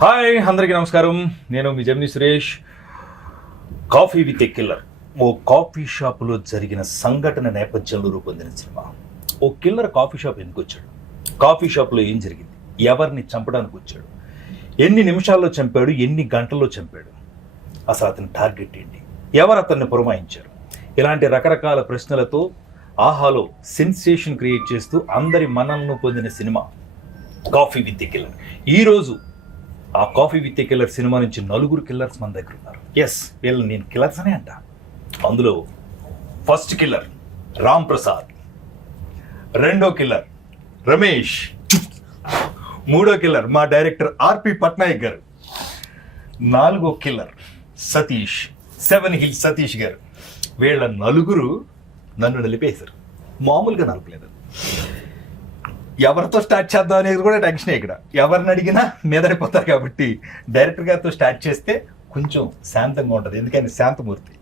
Hi అందరికీ నమస్కారం. నేను మీ Gemini Suresh. Coffee with a killer ఓ కాఫీ షాపులో జరిగిన సంఘటన నేపథ్యంలో రూపొందిన సినిమా. ఓ కిల్లర్ కాఫీ షాప్ ఎందుకు వచ్చాడు, కాఫీ షాప్లో ఏం జరిగింది, ఎవరిని చంపడానికి వచ్చాడు, ఎన్ని నిమిషాల్లో చంపాడు, ఎన్ని గంటల్లో చంపాడు, అసలు అతని టార్గెట్ ఏంటి, ఎవరు అతన్ని పురమాయించారు, ఇలాంటి రకరకాల ప్రశ్నలతో ఆహాలో సెన్సేషన్ క్రియేట్ చేస్తూ అందరి మనల్ని పొందిన cinema coffee with a killer. ఈరోజు ఆ coffee with a killer cinema నుంచి 4 కిల్లర్స్ మన దగ్గర ఉన్నారు. ఎస్, వీళ్ళు నేను కిల్లర్స్ అనే అంట. అందులో ఫస్ట్ కిల్లర్ రామ్ ప్రసాద్, రెండో కిల్లర్ రమేష్, మూడో కిల్లర్ మా డైరెక్టర్ ఆర్పి పట్నాయక్ గారు, నాలుగో కిల్లర్ సతీష్, 7 హిల్స్ సతీష్ గారు. వీళ్ళ 4 నన్ను నలిపేశారు. మామూలుగా నలపలేదు. ఎవరితో స్టార్ట్ చేద్దాం అనేది కూడా టెన్షన్. ఇక్కడ ఎవరిని అడిగినా మీదడిపోతారు కాబట్టి డైరెక్టర్ గారితో స్టార్ట్ చేస్తే కొంచెం శాంతంగా ఉంటుంది. ఎందుకని శాంతమూర్తి.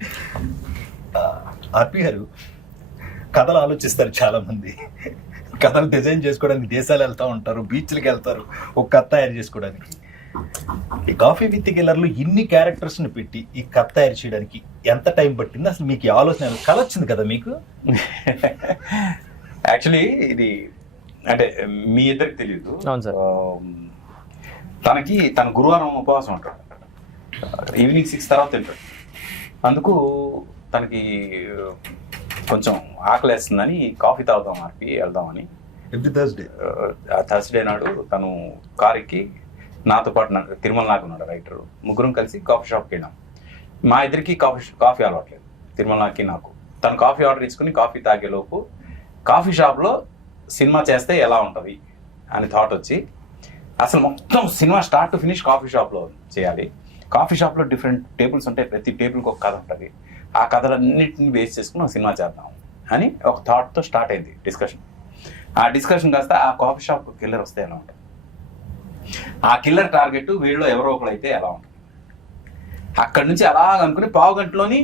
ఆర్పి గారు కథలు ఆలోచిస్తారు. చాలామంది కథలు డిజైన్ చేసుకోవడానికి దేశాలు వెళ్తూ ఉంటారు, బీచ్లకి వెళ్తారు ఒక కథ తయారు చేసుకోవడానికి. ఈ కాఫీ విత్ కిల్లర్లో ఇన్ని క్యారెక్టర్స్ని పెట్టి ఈ కథ తయారు చేయడానికి ఎంత టైం పట్టింది? అసలు మీకు ఈ ఆలోచన కళ వచ్చింది కదా మీకు? యాక్చువల్లీ ఇది అంటే మీ ఇద్దరికి తెలియదు. అవును సార్. తన గురువారం ఉపవాసం ఉంటాడు, ఈవినింగ్ 6 తర్వాత తింటాడు. అందుకు తనకి కొంచెం ఆకలేస్తుందని కాఫీ తాగుదాం ఆర్పి వెళ్దామని ఎవ్రీ థర్స్డే నాడు తను కారుకి నాతో పాటు తిరుమల నాగ్ ఉన్నాడు రైటర్, ముగ్గురం కలిసి కాఫీ షాప్కి వెళ్ళాం. మా ఇద్దరికి కాఫీ అలవాట్లేదు, తిరుమల నాగ్కి నాకు. తను కాఫీ ఆర్డర్ ఇచ్చుకుని కాఫీ తాగేలోపు కాఫీ షాప్లో సినిమా చేస్తే ఎలా ఉంటుంది అని థాట్ వచ్చి, అసలు మొత్తం cinema start to finish coffee షాప్లో చేయాలి. కాఫీ షాప్లో డిఫరెంట్ టేబుల్స్ ఉంటాయి, ప్రతి టేబుల్కి ఒక కథ ఉంటుంది. ఆ కథలన్నింటిని బేస్ చేసుకుని ఒక సినిమా చేద్దాం అని ఒక థాట్తో స్టార్ట్ అయింది డిస్కషన్. ఆ డిస్కషన్ కాస్త ఆ కాఫీ షాప్ కిల్లర్ వస్తే ఎలా ఉంటుంది, ఆ కిల్లర్ టార్గెట్ వీళ్ళు ఎవరో ఒకరు అయితే ఎలా ఉంటుంది. అక్కడి నుంచి అలా అనుకుని 1/2 గంటలోని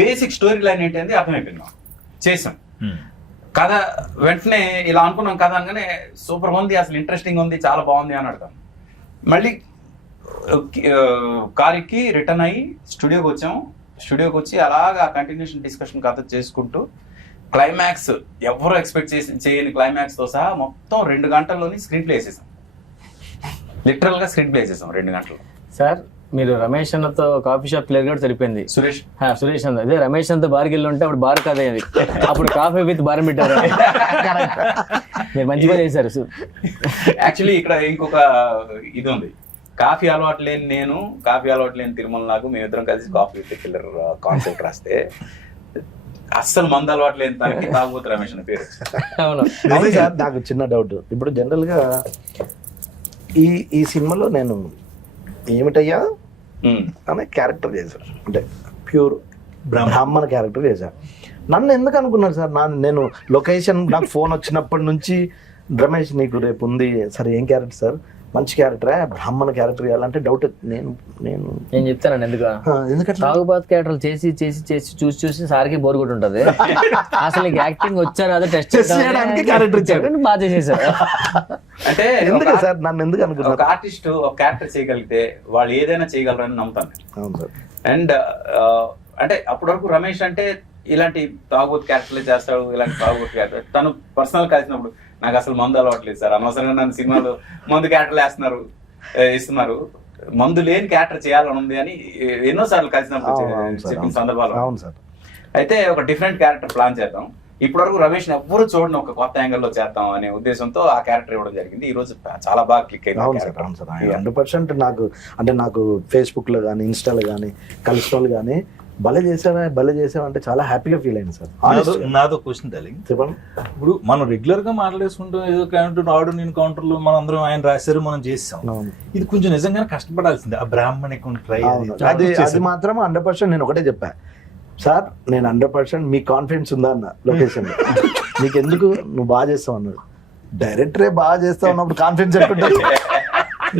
బేసిక్ స్టోరీ లైన్ ఏంటి అర్థమైపోయింది. చేసాం కథ. వెంటనే ఇలా అనుకున్నాం కథ అనగానే సూపర్ ఉంది, అసలు ఇంట్రెస్టింగ్ ఉంది, చాలా బాగుంది అని అడతాం. మళ్ళీ కారుకి రిటర్న్ అయ్యి స్టూడియోకి వచ్చాం. స్టూడియోకి వచ్చి అలాగా కంటిన్యూషన్ డిస్కషన్ కథ చేసుకుంటూ క్లైమాక్స్ ఎవరు ఎక్స్పెక్ట్ చేయని క్లైమాక్స్తో సహా మొత్తం 2 గంటల్లోని స్క్రీన్ ప్లే వేసేసాం. లిటరల్గా స్క్రీన్ ప్లే వేసేసాం 2 గంటలు. సార్, మీరు రమేష్ అన్నతో కాఫీ షాప్ క్లియర్ కూడా సరిపోయింది. సురేష్ అన్న అదే రమేష్ అంతా బార్కి వెళ్ళి ఉంటే అప్పుడు బార్ కదే అది, అప్పుడు కాఫీ విత్ బార్ పెట్టారు. మీరు మంచిగా చేశారు. యాక్చువల్లీ ఇక్కడ ఇంకొక ఇది ఉంది. కాఫీ అలవాటు లేని నేను, కాఫీ అలవాటు లేని తిరుమల నాకు, మేమిద్దరం కలిసి కాఫీ విత్ కిల్లర్ కాన్సెప్ట్ రాస్తే అస్సలు మందు అలవాటు లేని తనకి తాగుబోతు రమేష్ అన్న పేరు. అవును సార్, నాకు చిన్న డౌట్. ఇప్పుడు జనరల్ గా ఈ సినిమాలో నేను ఏమిటయ్యా అనే క్యారెక్టర్ చేశాను, అంటే ప్యూర్ బ్రాహ్మణ క్యారెక్టర్ చేశాను. నన్ను ఎందుకు అనుకున్నారు సార్? నేను లొకేషన్ నాకు ఫోన్ వచ్చినప్పటి నుంచి రమేష్ నీకు రేపు ఉంది, సరే ఏం క్యారెక్టర్ సార్? మంచి క్యారెక్టరే, బ్రాహ్మణ క్యారెక్టర్ చేయాలంటే డౌట్. నేను చెప్తానండి ఎందుకంటే తాగుబాత్ క్యారెక్టర్ చేసి చేసి చేసి చూసి సార్కి బోర్ కొట్టి ఉంటది. అసలు యాక్టింగ్ వచ్చారు అదే టెస్ట్ చేయడానికి క్యారెక్టర్ ఇచ్చారు, బాగా చేసేసారు. అంటే ఎందుకు సార్ నన్ను ఎందుకు అనుకున్నారు? ఒక ఆర్టిస్ట్ ఒక క్యారెక్టర్ చేయగలిగితే వాళ్ళు ఏదైనా చేయగలరని నమ్ముతాను. అవును సార్. అండ్ అంటే అప్పటి వరకు రమేష్ అంటే ఇలాంటి తాగుబోతు క్యారెక్టర్లే చేస్తాడు, ఇలాంటి తాగుబోతు క్యారెక్టర్. తను పర్సనల్ కలిసినప్పుడు నాకు అసలు మందు అలవాట్లేదు సార్, అనవసరంగా నన్ను సినిమాలో మందు క్యారెక్టర్లు ఇస్తున్నారు, మందు లేని క్యారెక్టర్ చేయాలని ఉంది అని ఎన్నోసార్లు కలిసినప్పుడు చెప్పిన సందర్భాలు. అవును సార్. అయితే ఒక డిఫరెంట్ క్యారెక్టర్ ప్లాన్ చేద్దాం, ఇప్పటివరకు రమేష్ ఎవ్వరు చూడని ఒక కొత్త యాంగిల్లో చేద్దాం అనే ఉద్దేశంతో ఆ క్యారెక్టర్ ఇవ్వడం జరిగింది. ఈ రోజు చాలా బాగా క్లిక్ అయింది. అవును సార్, అవును సార్. 100% నాకు ఫేస్బుక్ లో కానీ ఇన్స్టాలో కానీ కలిసిన వాళ్ళు కానీ భలే చేసావా అంటే చాలా హ్యాపీగా ఫీల్ అయింది సార్. నాదో క్వశ్చన్ డార్లింగ్, చెప్పండి. ఇప్పుడు మనం రెగ్యులర్ గా మాట్లాడేసుకుంటాం, ఏదో కౌంటర్ ఆడు నేను కౌంటర్లు మనం అందరం ఆయన రాశారు మనం చేసాం. ఇది కొంచెం నిజంగానే కష్టపడాల్సిందే ఆ బ్రాహ్మణికం ట్రై. అది మాత్రం 100% నేను ఒకటే చెప్పా సార్, నేను 100% మీకు కాన్ఫిడెన్స్ ఉందా అన్న లొకేషన్ లో, నీకు ఎందుకు నువ్వు బాగా చేస్తావు అన్నాడు. డైరెక్టరే బాగా చేస్తావు అన్నప్పుడు కాన్ఫిడెన్స్ ఎట్టుంటుంది?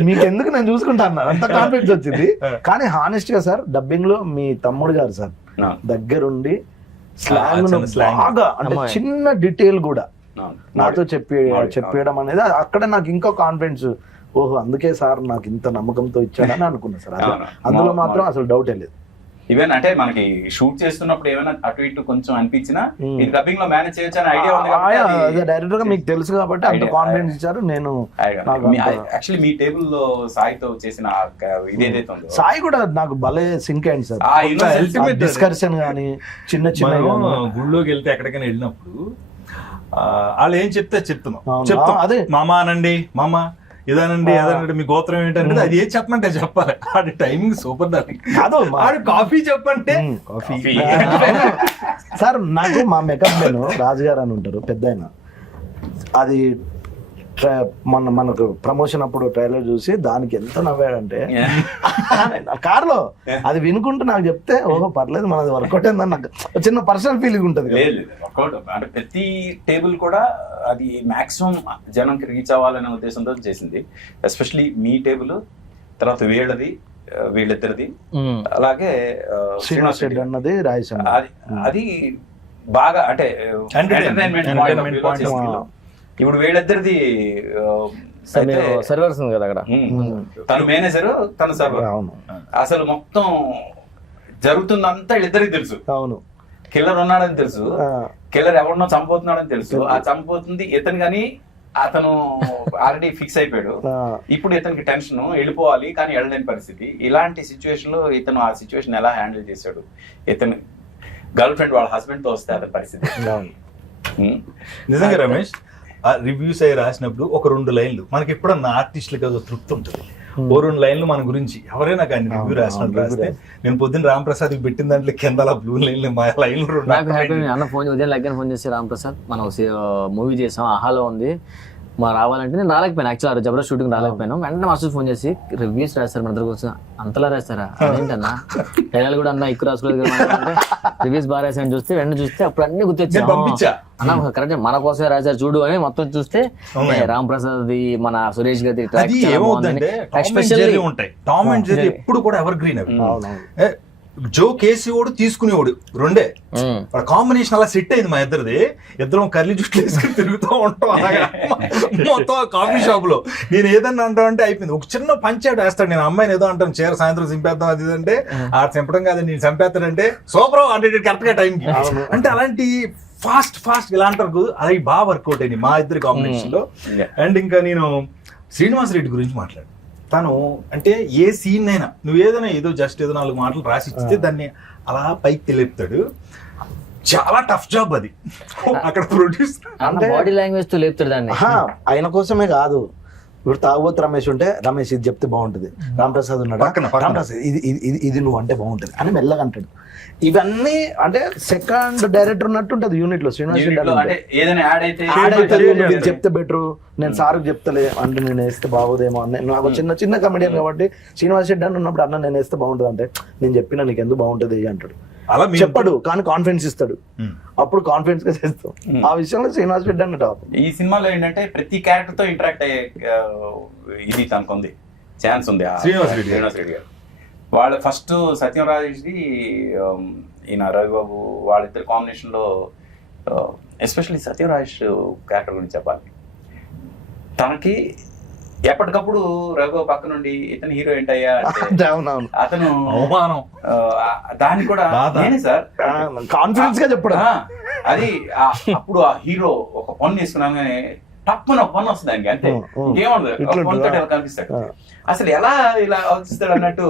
మీకెందుకు నేను చూసుకుంటా అన్నా, అంత కాన్ఫిడెన్స్ వచ్చింది. కానీ హానెస్ట్ గా సార్, డబ్బింగ్ లో మీ తమ్ముడు గారు సార్ దగ్గరుండి స్లాంగ్ బాగా, అంటే చిన్న డీటెయిల్ కూడా నాతో చెప్పేయడం అనేది అక్కడ నాకు ఇంకో కాన్ఫిడెన్స్ ఓహో అందుకే సార్ నాకు ఇంత నమ్మకంతో ఇచ్చాడని అనుకున్నా సార్ అదే. అవును. అందులో మాత్రం అసలు డౌటే లేదు. ఈవెన్ అంటే మనకి షూట్ చేస్తున్నప్పుడు ఏమైనా అటు ఇటు కొంచెం అనిపించినా ఇది డబ్బింగ్ లో మేనేజ్ చేయొచ్చు అని ఐడియా ఉంది అదే డైరెక్టర్ గా మీకు తెలుసు కాబట్టి అంత కాన్ఫిడెన్స్ ఇచ్చారు. నేను యాక్చువల్లీ మీ టేబుల్ లో సాయితో చేసిన ఇదేదైతే ఉందో సాయి కూడా నాకు భలే సింక్ అయింది సార్. ఆ innocence ultimate డిస్కషన్ గానీ చిన్న చిన్న మనం గుళ్ళోకి వెళ్తే ఎక్కడికైనా వెళ్ళినప్పుడు వాళ్ళు ఏం చెప్తే చెప్తున్నాం అవును. చెప్తాం అదే. మామ అనండి మామ ఇదనండి అదనండి మీ గోత్రం ఏంటంటే అది ఏం చెప్పమంటే చెప్పాలి. ఆడి టైమింగ్ సూపర్ దానికి కాదు ఆడు కాఫీ చెప్పంటే కాఫీ Coffee. సార్ నాకు మా మేకప్ మెన్ రాజుగారు అని ఉంటారు పెద్ద ఆయన. అది మనకు ప్రమోషన్ అప్పుడు ట్రైలర్ చూసి దానికి ఎంత నవ్వాడంటే కార్లో అది వినుకుంటూ నాకు చెప్తే ఓహో పర్లేదు మనది వర్కౌట్ అయిందని నాకు చిన్న పర్సనల్ ఫీలింగ్ ఉంటుంది కదా. లేదు వర్కౌట్ అంటే ప్రతి టేబుల్ కూడా అది మాక్సిమం జనంకి రీచ్ అవ్వాలనే ఉద్దేశంతో చేసింది. ఎస్పెషలీ మీ టేబుల్, తర్వాత వీళ్ళిద్దరిది, అలాగే శ్రీనివాస్ రెడ్డి అన్నది రాజేష్ అన్న. అది బాగా అంటే Entertainment point of view. ఇప్పుడు వీళ్ళిద్దరిది సర్వర్స్ ఉంది కదా అక్కడ. తను మేనేజర్, తను సర్వర్. అవును అసలు మొత్తం జరుగుతుందంతా వీళ్ళిద్దరికి తెలుసు. అవును కిల్లర్ ఉన్నాడని తెలుసు, కిల్లర్ ఎవరినో చంపుతున్నాడని తెలుసు. ఆ చంపుతుంది ఇతను కానీ అతను ఆల్రెడీ ఫిక్స్ అయిపోయాడు. ఇప్పుడు ఇతనికి టెన్షన్, వెళ్ళిపోవాలి కానీ వెళ్ళలేని పరిస్థితి. ఇలాంటి సిచ్యువేషన్ లో ఇతను ఆ సిచ్యువేషన్ ఎలా హ్యాండిల్ చేశాడు, ఇతను గర్ల్ ఫ్రెండ్ వాళ్ళ హస్బెండ్ తో వస్తే అతని పరిస్థితి. నిజంగా రమేష్ ఆ రివ్యూస్ అయ్యి రాసినప్పుడు ఒక 2 లైన్లు మనకి ఎప్పుడన్నా ఆర్టిస్టులకి అది తృప్తి ఉంటుంది. ఓ 2 లైన్లు మన గురించి ఎవరైనా కానీ రివ్యూ రాసినప్పుడు రాస్తే నేను పొద్దున్న రామప్రసాద్ పెట్టిన దాంట్లో కింద అలా బ్లూ లైన్లు మా లైన్లు నాకు హ్యాపీ. అన్న ఫోన్ ఉదయం లగ్గర ఫోన్ చేసి రామప్రసాద్ మనం మూవీ చేసాం ఆహాలో ఉంది మా రావాలంటే నేను రాలేకపోయాను. యాక్చువల్ జబర్దస్త్ షూటింగ్ రాలేకపోయాను. వెంటనే మాస్టర్ ఫోన్ చేసి రివ్యూస్ రాస్తారు మన దగ్గర కోసం. అంతలా రాస్తారా అదేంటన్నా డైలాగ్ కూడా అన్న ఎక్కువ రాసుకోలేదు కదా రివ్యూస్ బాగా రాశాను చూస్తే వెంటనే చూస్తే అప్పుడు అన్ని గుర్తొచ్చాను. పంపించా అన్న కరెక్ట్ మన కోసమే రాశారు చూడు అని మొత్తం చూస్తే రామ్ ప్రసాద్ మన సురేష్ గారి అది ఏమవుతుందంటే టామ్ అండ్ జెర్రీ ఎప్పుడు కూడా ఎవర్ గ్రీన్ అవి. జో కేసీఓడు తీసుకునేవాడు రెండే కాంబినేషన్ అలా సెట్ అయింది మా ఇద్దరిది. ఇద్దరం కర్లీ జుట్లు వేసుకుని తిరుగుతూ ఉంటాం అలాగా మొత్తం కాఫీ షాప్ లో. నేను ఏదన్నా అంటా అంటే అయిపోయింది. ఒక చిన్న పంచాయట్ వేస్తాడు, నేను అమ్మాయిని ఏదో అంటాను చీర సాయంత్రం చింపేద్దాం అది అంటే ఆ చంపడం కాదు నేను చంపేస్తాడంటే సూపర్ అంటే కరెక్ట్ గా టైంకి. అంటే అలాంటి ఫాస్ట్ ఇలా అంటారు అది బాగా వర్కౌట్ అయింది మా ఇద్దరి కాంబినేషన్ లో. అండ్ ఇంకా నేను శ్రీనివాస్ రెడ్డి గురించి మాట్లాడు. తను అంటే ఏ సీన్ అయినా నువ్వు ఏదైనా ఏదో జస్ట్ ఏదో 4 మాటలు రాసి ఇస్తే దాన్ని అలా పైకి తెలిపుతాడు. చాలా టఫ్ జాబ్ అది. అక్కడ ప్రొడ్యూస్ అంటే బాడీ లాంగ్వేజ్ తో లేపుతాడు దాన్ని. ఆయన కోసమే కాదు, ఇప్పుడు తాగుబోతు రమేష్ ఉంటే రమేష్ ఇది చెప్తే బాగుంటుంది, రామప్రసాద్ ఉన్నాడు రామప్రసాద్ ఇది నువ్వు అంటే బాగుంటుంది అని మెల్లగా అంటాడు. ఇవన్నీ అంటే సెకండ్ డైరెక్టర్ ఉన్నట్టు ఉంటది యూనిట్ లో. శ్రీనివాస్ రెడ్డి ఇది చెప్తే బెటర్, నేను సార్కి చెప్తలే అంటే నేను వేస్తే బాగోదేమో అని. నాకు చిన్న కమెడియన్ కాబట్టి శ్రీనివాస్ రెడ్డి అని ఉన్నప్పుడు అన్న నేను వేస్తే బాగుంటుంది అంటే నేను చెప్పినా నీకు ఎందుకు బాగుంటుంది అంటాడు. అలా చెప్పడు కానీ కాన్ఫిడెన్స్ ఇస్తాడు. అప్పుడు కాన్ఫిడెన్స్ గా చేస్తాం. ఆ విషయంలో శ్రీనివాస్ రెడ్డి అన్న టాప్. ఈ సినిమాలో ఏంటంటే ప్రతి క్యారెక్టర్ తో ఇంటరాక్ట్ అయ్యే ఇది తనకుంది, ఛాన్స్ ఉంది. శ్రీనివాస్ రెడ్డి గారు వాళ్ళ ఫస్ట్ సత్యం రాజేష్ది ఈయన రవిబాబు వాళ్ళిద్దరు కాంబినేషన్ లో ఎస్పెషల్లీ సత్యం రాజేష్ క్యారెక్టర్ గురించి చెప్పాలి. తనకి ఎప్పటికప్పుడు రవిబాబు పక్క నుండి ఇతను హీరో ఏంటయ్యా అతను దాన్ని కూడా నేనే సార్ కాన్ఫిడెన్స్ గా చెప్పడం. అది అప్పుడు ఆ హీరో ఒక పన్ను తీసుకున్నాగానే తప్పన పన్ను వస్తుంది దానికి అంతే, ఇంకేముండదు కనిపిస్తాడు. అసలు ఎలా ఇలా ఆలోచిస్తాడు అన్నట్టు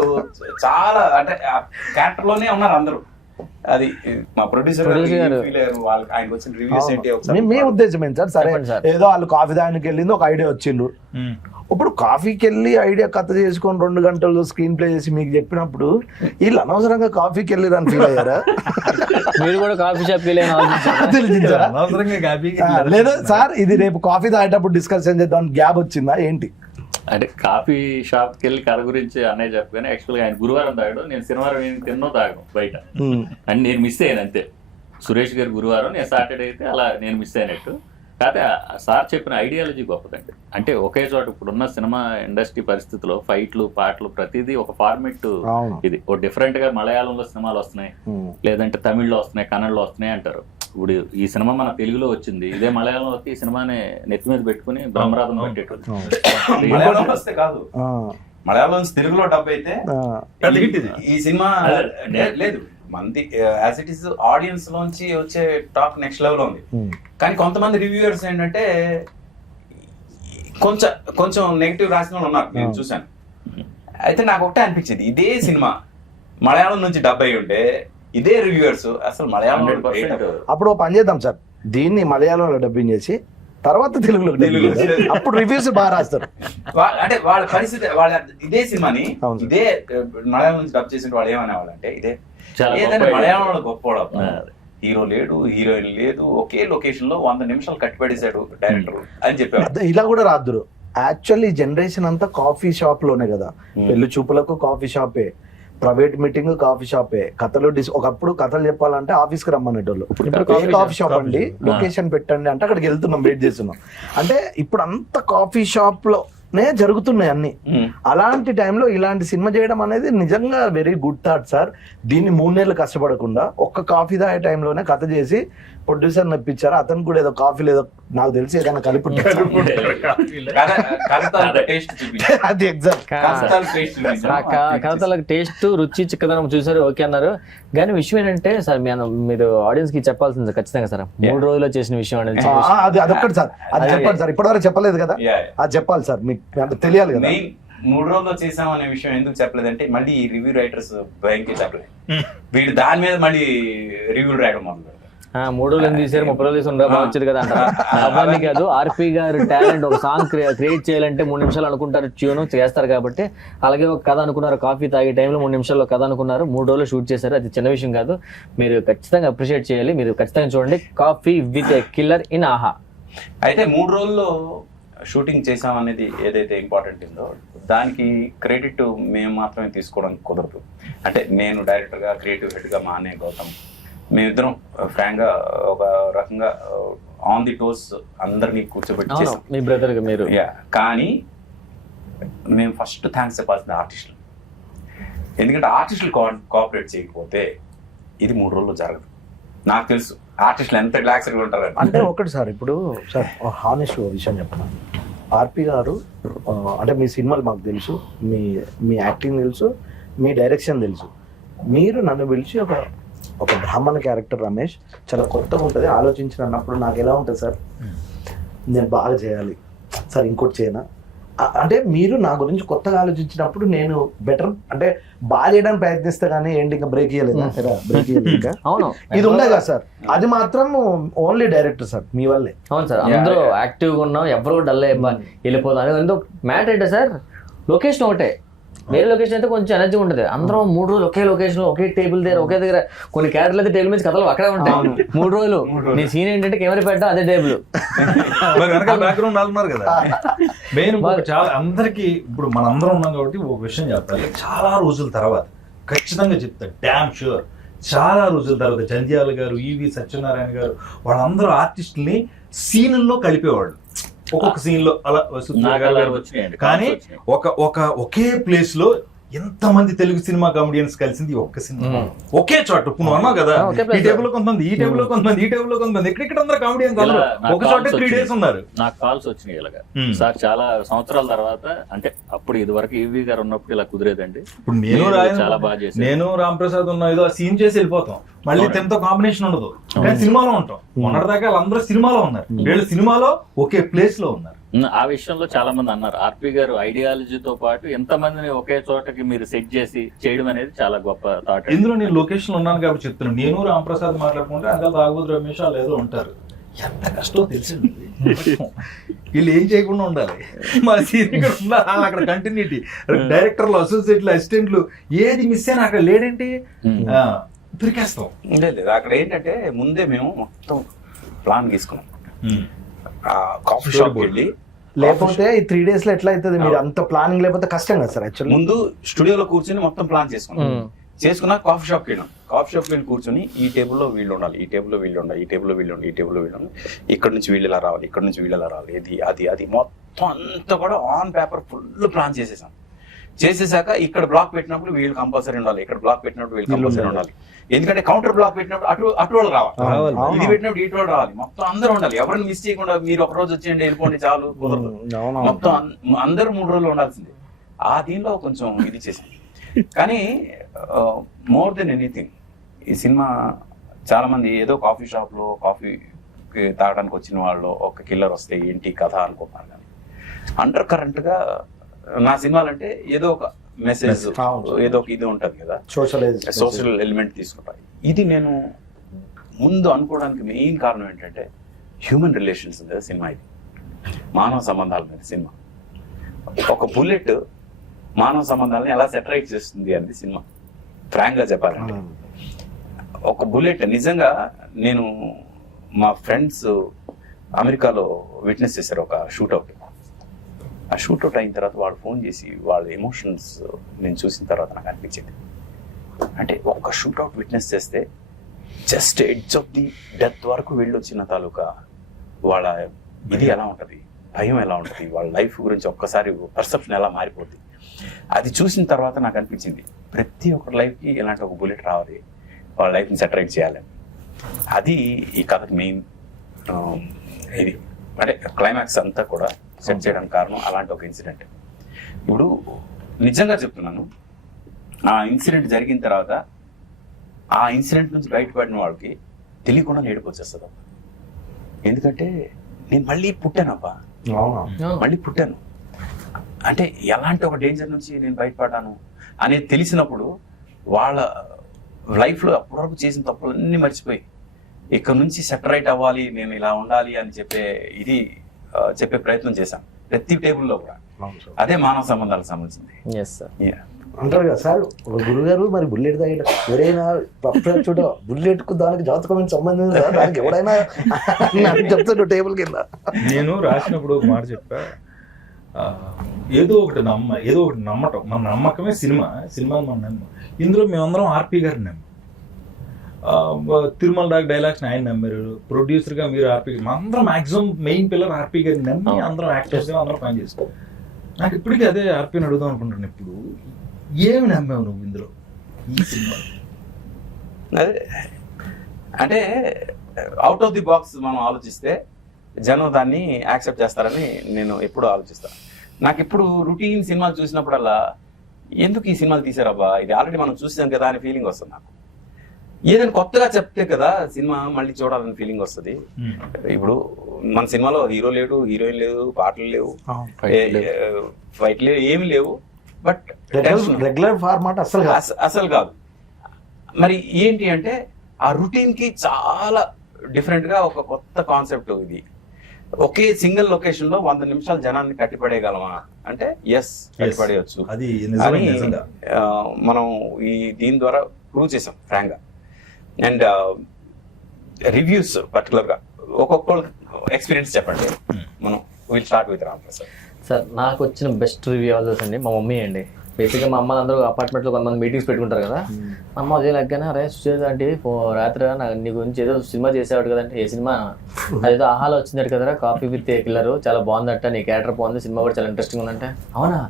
చాలా అంటే క్యారెక్టర్ లోనే ఉన్నారు అందరూ. అది మా ప్రొడ్యూసర్ వాళ్ళకి ఆయనకు వచ్చిన రివ్యూస్ ఏంటి మీ ఉద్దేశం ఏంటి సార్? సరే ఏదో వాళ్ళు కాఫీ దానికి వెళ్ళింది ఒక ఐడియా వచ్చిండు. ఇప్పుడు కాఫీకి వెళ్ళి ఐడియా కథ చేసుకొని 2 గంటలు స్క్రీన్ ప్లే చేసి మీకు చెప్పినప్పుడు వీళ్ళు అనవసరంగా కాఫీకి వెళ్ళి అని ఫీల్ అయ్యారా? మీరు కూడా కాఫీ షాప్ లేదు సార్, ఇది రేపు కాఫీ తాగేటప్పుడు డిస్కషన్ చేద్దాం గ్యాప్ వచ్చిందా ఏంటి? అంటే కాఫీ షాప్కి వెళ్ళి కథ గురించి అన్నయ్య చెప్పగానే యాక్చువల్గా ఆయన గురువారం తాగాడు, నేను శనివారం తిన్నో తాగను బయట అని నేను మిస్ అయ్యాను అంతే. సురేష్ గారు గురువారం, నేను సాటర్డే అయితే అలా నేను మిస్ అయినట్టు. కాకపోతే సార్ చెప్పిన ఐడియాలజీ గొప్పదండి. అంటే ఒకే చోట ఇప్పుడున్న సినిమా ఇండస్ట్రీ పరిస్థితిలో ఫైట్లు పాటలు ప్రతిదీ ఒక ఫార్మెట్. ఇది ఓ డిఫరెంట్ గా మలయాళంలో సినిమాలు వస్తున్నాయి, లేదంటే తమిళ్లో వస్తున్నాయి, కన్నడలో వస్తున్నాయి అంటారు. ఇప్పుడు ఈ సినిమా మన తెలుగులో వచ్చింది, ఇదే మలయాళంలో వస్తే ఈ సినిమాని నెత్తి మీద పెట్టుకుని బ్రహ్మరథం పెట్టేటోళ్ళు. మలయాళం వస్తే కాదు, ఆ, మలయాళం నుంచి తెలుగులో డబ్ అయితే ఆ, పెద్ద hit ఇది. ఈ సినిమా లేదు మంది యాజ్ ఇట్ ఈస్ ఆడియన్స్ లోంచి వచ్చే టాక్ నెక్స్ట్ లెవెల్ ఉంది. ఉమ్, కానీ కొంతమంది రివ్యూయర్స్ ఏంటంటే కొంచెం నెగిటివ్ రాసిన వాళ్ళు ఉన్నారు, నేను చూశాను. అయితే నాకు ఒకటే అనిపించింది, ఇదే సినిమా మలయాళం నుంచి డబ్ అయి ఉంటే ఇదే రివ్యూయర్స్ అసలు మలయాళం 100% అప్పుడు ఓ పని చేద్దాం సార్, దీన్ని మలయాళంలో డబ్బింగ్ చేసి తర్వాత తెలుగులో dubbing చేద్దాం. అప్పుడు రివ్యూస్ బాగా రాస్తారు. అంటే వాళ్ళ పరిస్థితి వాళ్ళ ఇదే సినిమాని అవును సార్. ఇదే మలయాళం నుంచి డబ్ చేసిన వాళ్ళు ఏమనేవాళ్ళు అంటే ఇదే చాలా ఏదైనా గొప్ప మలయాళంలో గొప్పవాడు, హీరో లేడు, హీరోయిన్ లేదు, ఒకే లొకేషన్ లో 100 నిమిషాలు కట్టిపడేశాడు డైరెక్టర్ అని చెప్పారు. అదే ఇలా కూడా రాదురు. యాక్చువల్లీ జనరేషన్ అంతా కాఫీ షాప్ లోనే కదా, పెళ్లి చూపులకు కాఫీ షాపే, ప్రైవేట్ మీటింగ్ కాఫీ షాపే, కథలు ఒకప్పుడు కథలు చెప్పాలంటే ఆఫీస్ కి రమ్మనేటోళ్ళు. ఇప్పుడు ఏ కాఫీ షాప్ అండి, లొకేషన్ పెట్టండి అంటే అక్కడికి వెళ్తున్నాం, వెయిట్ చేస్తున్నాం. అంటే ఇప్పుడు అంత కాఫీ షాప్ లోనే జరుగుతున్నాయి అన్ని. అలాంటి టైంలో ఇలాంటి సినిమా చేయడం అనేది నిజంగా వెరీ గుడ్ థాట్ సార్. దీన్ని 3 నెలలు కష్టపడకుండా ఒక్క కాఫీ తాగే టైంలోనే కథ చేసి ప్రొడ్యూసర్ నప్పించారు. అతను కూడా ఏదో కాఫీ లేదో నాకు తెలిసి ఏదైనా కలిపి అది ఎగ్జాక్ట్. కథలకు టేస్ట్ రుచి చిక్కదనం చూసారు, ఓకే అన్నారు. కానీ విషయం ఏంటంటే సార్, మీరు ఆడియన్స్ కి చెప్పాల్సింది సార్ ఖచ్చితంగా సార్, 3 రోజుల్లో చేసిన విషయం అనేది. అది అదొక్కటి సార్, అది చెప్పండి సార్. ఇప్పటివరకు చెప్పలేదు కదా, అది చెప్పాలి సార్, మీకు అంటే తెలియాలి కదా. 3 రోజుల్లో చేసాం అనే విషయం ఎందుకు చెప్పలేదంటే మళ్ళీ ఈ రివ్యూ రైటర్స్ భయంకి చెప్పలేదు. వీళ్ళు దాని మీద మళ్ళీ రివ్యూ రాయడం మొదలు 3 రోజులు ఎందుకు తీసారు, 30 రోజులు తీసుకుని బాగా వచ్చేది కదా అంటారు. అవ్వాలి కాదు, ఆర్పి గారు టాలెంట్ ఒక సాంగ్ క్రియేట్ చేయాలంటే 3 నిమిషాలు అనుకుంటారు, ట్యూన్ చేస్తారు కాబట్టి. అలాగే ఒక కథ అనుకున్నారు, కాఫీ తాగే టైంలో 3 నిమిషాల్లో కథ అనుకున్నారు, 3 రోజులు షూట్ చేశారు. అది చిన్న విషయం కాదు, మీరు ఖచ్చితంగా అప్రిషియేట్ చేయాలి. మీరు ఖచ్చితంగా చూడండి coffee with a killer in ఆహా. అయితే 3 రోజుల్లో షూటింగ్ చేసాం అనేది ఏదైతే ఇంపార్టెంట్ ఉందో దానికి క్రెడిట్ మేము మాత్రమే తీసుకోవడం కుదరదు. అంటే నేను డైరెక్టర్గా, క్రియేటివ్ హెడ్గా మా అన్నయ్య గౌతమ్, మేమిద్దరం ఫ్రాంక్ గా ఒక రకంగా ఆన్ ది టోస్ అందరినీ కూర్చోబెట్టి చేసాం. మీ బ్రదర్ మీరు. కానీ మేము ఫస్ట్ థ్యాంక్స్ చెప్పాల్సింది ఆర్టిస్టులు. ఎందుకంటే ఆర్టిస్టులు కోఆపరేట్ చేయకపోతే ఇది 3 రోజుల్లో జరగదు. నాకు తెలుసు ఆర్టిస్టులు ఎంత రిలాక్స్డ్గా ఉంటారు అంటే ఒకటి సార్, ఇప్పుడు సార్ హానెస్ట్ విషయం చెప్పనా, ఆర్పి గారు అంటే మీ సినిమాలు మాకు తెలుసు, మీ యాక్టింగ్ తెలుసు, మీ డైరెక్షన్ తెలుసు. మీరు నన్ను పిలిచి ఒక బ్రాహ్మణ క్యారెక్టర్ రమేష్ చాలా కొత్తగా ఉంటుంది ఆలోచించిన అన్నప్పుడు నాకు ఎలా ఉంటుంది సార్, నేను బాగా చేయాలి సార్, ఇంకోటి చేయనా అంటే మీరు నా గురించి కొత్తగా ఆలోచించినప్పుడు నేను బెటర్ అంటే బాగా చేయడానికి ప్రయత్నిస్తా కానీ ఏంటి ఇంకా బ్రేక్ ఇయ్యలేదా, బ్రేక్ ఇయ్యలేదు. అవును, ఇది ఉండే కదా సార్, అది మాత్రం ఓన్లీ డైరెక్టర్ సార్ మీ వల్లే. అవును సార్, అందరూ యాక్టివ్గా ఉన్నాం, ఎవరు డల్ వెళ్ళిపోతాం. ఎందుకు మ్యాటర్ ఏంటో సార్, లొకేషన్ ఒకటే, వేరే లొకేషన్ అయితే కొంచెం ఎనర్జీ ఉంటుంది. అందరం 3 రోజులు ఒకే లొకేషన్, ఒకే టేబుల్ దగ్గర, ఒకే దగ్గర. కొన్ని క్యారెక్టర్లు అయితే టేబుల్ మీద కథలు అక్కడే ఉంటాయి. 3 రోజులు నీ సీన్ ఏంటంటే కెమెరా పెట్టడం అదే టేబుల్, బ్యాక్గ్రౌండ్ ఉన్నారు కదా. మెయిన్ చాలా అందరికి ఇప్పుడు మనందరం ఉన్నాం కాబట్టి ఒక విషయం చెప్పాలి. చాలా రోజుల తర్వాత ఖచ్చితంగా చెప్తా, డ్యామ్ షూర్, చాలా రోజుల తర్వాత జంధ్యాల గారు, ఈవి సత్యనారాయణ గారు వాళ్ళందరూ ఆర్టిస్టుల్ని సీన్ల్లో కలిపేవాళ్ళు. ఒక్కొక్క సీన్ లో అలా కానీ ఒకే ప్లేస్ లో ఎంతమంది తెలుగు సినిమా కామెడియన్స్ కలిసింది ఒక్క సినిమా, ఒకే చోట. ఇప్పుడు నువ్వు అన్నావు కదా, ఈ టేబుల్ లో కొంతమంది, ఈ టేబుల్ లో కొంతమంది, ఈ టేబుల్ లో కొంతమంది, ఎక్కడెక్కడ అందరూ కామెడియన్స్ ఒక చోట 3 days ఉన్నారు. నాకు కాల్స్ వచ్చినాయి ఇలాగా సార్, చాలా సంవత్సరాల తర్వాత. అంటే అప్పుడు ఇది వరకు ఈవీ గారు ఉన్నప్పుడు ఇలా కుదిరేదండి. ఇప్పుడు చాలా బాగా చేసి నేను రాంప్రసాద్ ఉన్నా ఏదో సీన్ చేసి వెళ్ళిపోతాం, మళ్ళీ తనతో కాంబినేషన్ ఉండదు, కానీ సినిమాలో ఉంటాం. మొన్నటిదాకా వాళ్ళందరూ సినిమాలో ఉన్నారు, వీళ్ళు సినిమాలో ఒకే ప్లేస్ లో ఉన్నారు. ఆ విషయంలో చాలా మంది అన్నారు, ఆర్పి గారు ఐడియాలజీతో పాటు ఎంతమందిని ఒకే చోటకి మీరు సెట్ చేసి చేయడం అనేది చాలా గొప్ప థాట్. ఇందులో నేను లొకేషన్ ఉన్నాను కాబట్టి చెప్తున్నాను. నేను రాంప్రసాద్ మాట్లాడుకుంటే అంతా తాగుబోతు రమేష్ వాళ్ళు ఏదో ఉంటారు. ఎంత కష్టం తెలిసింది. వీళ్ళు ఏం చేయకుండా ఉండాలి, మా సీనియర్ ఉండాలి, అక్కడ కంటిన్యూటీ, డైరెక్టర్లు, అసోసియేట్లు, అసిస్టెంట్లు ఏది మిస్ అయినా అక్కడ లేడంటే దొరికేస్తాం. లేదు అక్కడ ఏంటంటే ముందే మేము మొత్తం ప్లాన్ తీసుకున్నాం. కాఫీ షాప్ వెళ్ళి, లేకపోతే ఈ 3 days లో ఎట్లా అవుతుంది, మీరు అంత ప్లానింగ్ లేకపోతే కష్టం కదా సార్. యాక్చువల్లీ ముందు స్టూడియోలో కూర్చొని మొత్తం ప్లాన్ చేసుకున్నా కాఫీ షాప్కి వెళ్ళాం. కాఫీ షాప్కి వెళ్ళి కూర్చొని ఈ టేబుల్లో వీళ్ళు ఉండాలి, ఈ టేబుల్లో వీళ్ళు ఉండాలి, ఈ టేబుల్లో వీళ్ళు ఉండాలి, ఈ టేబుల్లో వీళ్ళు ఉండాలి, ఇక్కడ నుంచి వీళ్ళు ఇలా రావాలి, ఇక్కడ నుంచి వీళ్ళు ఇలా రావాలి, ఇది అది మొత్తం అంతా కూడా ఆన్ పేపర్ ఫుల్ ప్లాన్ చేసేసాం. చేసేసాక ఇక్కడ బ్లాక్ పెట్టినప్పుడు వీళ్ళు కంపల్సరీ ఉండాలి, ఇక్కడ బ్లాక్ పెట్టినప్పుడు వీళ్ళు కంపల్సరీ ఉండాలి. ఎందుకంటే కౌంటర్ బ్లాక్ పెట్టినప్పుడు అటు వాళ్ళు రావాలి, ఇది పెట్టినప్పుడు ఇటు వాళ్ళు రావాలి, మొత్తం అందరూ ఉండాలి. ఎవరిని మిస్ చేయకుండా మీరు ఒక రోజు వచ్చేయండి వెళ్ళిపోండి చాలు కుదరదు. మొత్తం అందరూ 3 రోజులు ఉండాల్సిందే. ఆ దీనిలో కొంచెం ఇది చేసింది. కానీ మోర్ దెన్ ఎనీథింగ్ ఈ సినిమా చాలా మంది ఏదో కాఫీ షాప్ లో కాఫీ తాగడానికి వచ్చిన వాళ్ళు ఒక కిల్లర్ వస్తే ఏంటి కథ అనుకుంటున్నారు. కానీ అండర్ కరెంట్ గా నా సినిమాలంటే ఏదో ఒక మెసేజ్, ఏదో ఒక ఇది ఉంటది కదా, సోషల్ ఎలిమెంట్ తీసుకుంటారు. ఇది నేను ముందు అనుకోవడానికి మెయిన్ కారణం ఏంటంటే హ్యూమన్ రిలేషన్స్ మీద సినిమా, ఇది మానవ సంబంధాల మీద సినిమా. ఒక బుల్లెట్ మానవ సంబంధాలను ఎలా సెటరైట్ చేస్తుంది అనేది సినిమా. ఫ్రాంక్ గా చెప్పాలంటే ఒక బుల్లెట్ నిజంగా నేను మా ఫ్రెండ్స్ అమెరికాలో విట్నెస్ చేశారు ఒక షూట్అవుట్. ఆ షూట్అవుట్ అయిన తర్వాత వాడు ఫోన్ చేసి వాళ్ళ ఎమోషన్స్ నేను చూసిన తర్వాత నాకు అనిపించింది, అంటే ఒక షూట్అవుట్ విట్నెస్ చేస్తే just edge of the death వరకు వెళ్ళొచ్చిన తాలూకా వాళ్ళ ఇది ఎలా ఉంటుంది, భయం ఎలా ఉంటుంది, వాళ్ళ లైఫ్ గురించి ఒక్కసారి పర్సెప్షన్ ఎలా మారిపోతుంది. అది చూసిన తర్వాత నాకు అనిపించింది ప్రతి ఒక్కరి లైఫ్కి ఇలాంటి ఒక బుల్లెట్ రావాలి, వాళ్ళ లైఫ్ని సెటరైట్ చేయాలి. అది ఈ కథకి మెయిన్ ఇది, అంటే క్లైమాక్స్ అంతా కూడా సెట్ చేయడానికి కారణం అలాంటి ఒక ఇన్సిడెంట్. ఇప్పుడు నిజంగా చెప్తున్నాను, ఆ ఇన్సిడెంట్ జరిగిన తర్వాత ఆ ఇన్సిడెంట్ నుంచి బయటపడిన వాళ్ళకి తెలియకుండా ఏడుపు వచ్చేస్తుంది. ఎందుకంటే నేను మళ్ళీ పుట్టానబ్బా, మళ్ళీ పుట్టాను అంటే ఎలాంటి ఒక డేంజర్ నుంచి నేను బయటపడ్డాను అనేది తెలిసినప్పుడు వాళ్ళ లైఫ్లో అప్పటివరకు చేసిన తప్పులన్నీ మర్చిపోయి ఇక్కడ నుంచి సెటరైట్ అవ్వాలి, నేను ఇలా ఉండాలి అని చెప్పే ప్రయత్నం చేశాను ప్రతి టేబుల్లో కూడా. అదే మానవ సంబంధాలకు సంబంధించింది. అంటారు కదా సార్, ఒక గురుగారు మరి బుల్లెట్ తాగడం ఎవరైనా చూడ బుల్లెట్ కు దానికి జాతకమైన సంబంధం ఉందా? దానికి ఎవరైనా చెప్తాడు టేబుల్ కింద. నేను రాసినప్పుడు ఒక మాట చెప్పా, ఏదో ఒకటి నమ్మటం, మన నమ్మకమే సినిమా మన నమ్మకం. ఇందులో మేమందరం ఆర్పి గారిని నమ్మాం. తిరుమల రాక్ డైలాగ్స్ ఆయన నమ్మారు, ప్రొడ్యూసర్ గా మీరు ఆర్పి, అందరం మాక్సిమం మెయిన్ పిల్లర్ ఆర్పి గారిని నమ్మి అందరం యాక్టర్స్ గా అందరం పని చేస్తాం. నాకు ఇప్పటికీ అదే ఆర్పిని అడుగుదాం అనుకుంటాను, ఇప్పుడు ఏమి నమ్మావు నువ్వు ఇందులో ఈ సినిమా? అదే అంటే అవుట్ ఆఫ్ ది బాక్స్ మనం ఆలోచిస్తే జనం దాన్ని యాక్సెప్ట్ చేస్తారని నేను ఎప్పుడూ ఆలోచిస్తాను. నాకు ఇప్పుడు రొటీన్ సినిమాలు చూసినప్పుడల్లా ఎందుకు ఈ సినిమాలు తీసారబ్బా, ఇది ఆల్రెడీ మనం చూసాం కదా అని ఫీలింగ్ వస్తుంది నాకు. ఏదైనా కొత్తగా చెప్తే కదా సినిమా మళ్ళీ చూడాలని ఫీలింగ్ వస్తుంది. ఇప్పుడు మన సినిమాలో హీరో లేడు, హీరోయిన్ లేదు, పాటలు లేవు, ఫైట్ లేవు, ఏమి లేవు. బట్ రెగ్యులర్ ఫార్మాట్ అసలు కాదు. మరి ఏంటి అంటే ఆ రొటీన్ కి చాలా డిఫరెంట్ గా ఒక కొత్త కాన్సెప్ట్. ఇది ఒకే సింగిల్ లొకేషన్ లో 100 నిమిషాలు జనాన్ని కట్టిపడేయగలమా అంటే ఎస్, కట్టిపడేయచ్చు. అది మనం ఈ దీని ద్వారా ప్రూవ్ చేసాం ఫ్రాంక్ గా. అండ్ రివ్యూస్ పర్టికులర్ గా ఒక్కొక్కరు ఎక్స్పీరియన్స్ చెప్పండి. మనం will start with Ram Prasad sir. నాకు వచ్చిన బెస్ట్ రివ్యూ ఆల్సోస్ అండి మా మమ్మీ అండి. బేసిక్గా మా అమ్మ అందరూ అపార్ట్మెంట్లో కొంతమంది మీటింగ్స్ పెట్టుకుంటారు కదా, అమ్మ అదే లెక్కన రే సుచేత అంటే రాత్రి నాకు నీ గురించి ఏదో సినిమా చేసేవాడు కదంటే, ఏ సినిమా అదేదో ఆహాలో వచ్చిందట కదరా కాఫీ విత్ ఏ కిల్లర్, చాలా బాగుందట, నీ క్యారెక్టర్ బాగుంది, సినిమా కూడా చాలా ఇంట్రెస్టింగ్ ఉందంటే అవునా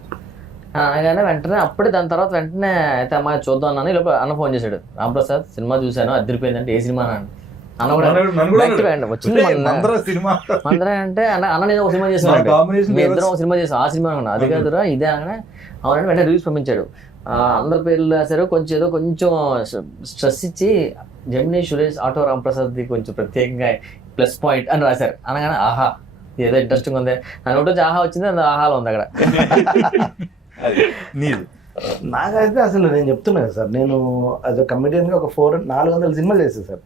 అనగానే వెంటనే అప్పుడే దాని తర్వాత వెంటనే అయితే అమ్మాయి చూద్దాం అన్నాను. ఇలా అన్న ఫోన్ చేశాడు, రామ్ ప్రసాద్ సినిమా చూశాను అదిరిపోయిందంటే ఏ సినిమా అన్న కూడా వచ్చింది అందరూ అంటే అన్న నేను ఒక సినిమా చేసాను, మీ ఇద్దరం ఒక సినిమా చేసాం, ఆ సినిమా అన్నా అది కాదురా ఇదే అనగానే అవునంటే వెంటనే రివ్యూస్ పంపించాడు. అందరి పేర్లు రాశారు, కొంచెం ఏదో కొంచెం స్ట్రెస్ ఇచ్చి జెమినీ సురేష్ ఆటో రామ్ ప్రసాద్ది కొంచెం ప్రత్యేకంగా ప్లస్ పాయింట్ అని రాశారు. అనగానే ఆహా ఏదో ఇంట్రెస్టింగ్ ఉంది అని ఒకటి ఆహా వచ్చింది, అది ఆహాలో ఉంది అక్కడ. నాకైతే అసలు నేను చెప్తున్నా కదా సార్, నేను యాజ్ అ కమెడియన్గా ఒక 400 సినిమాలు చేస్తాను సార్.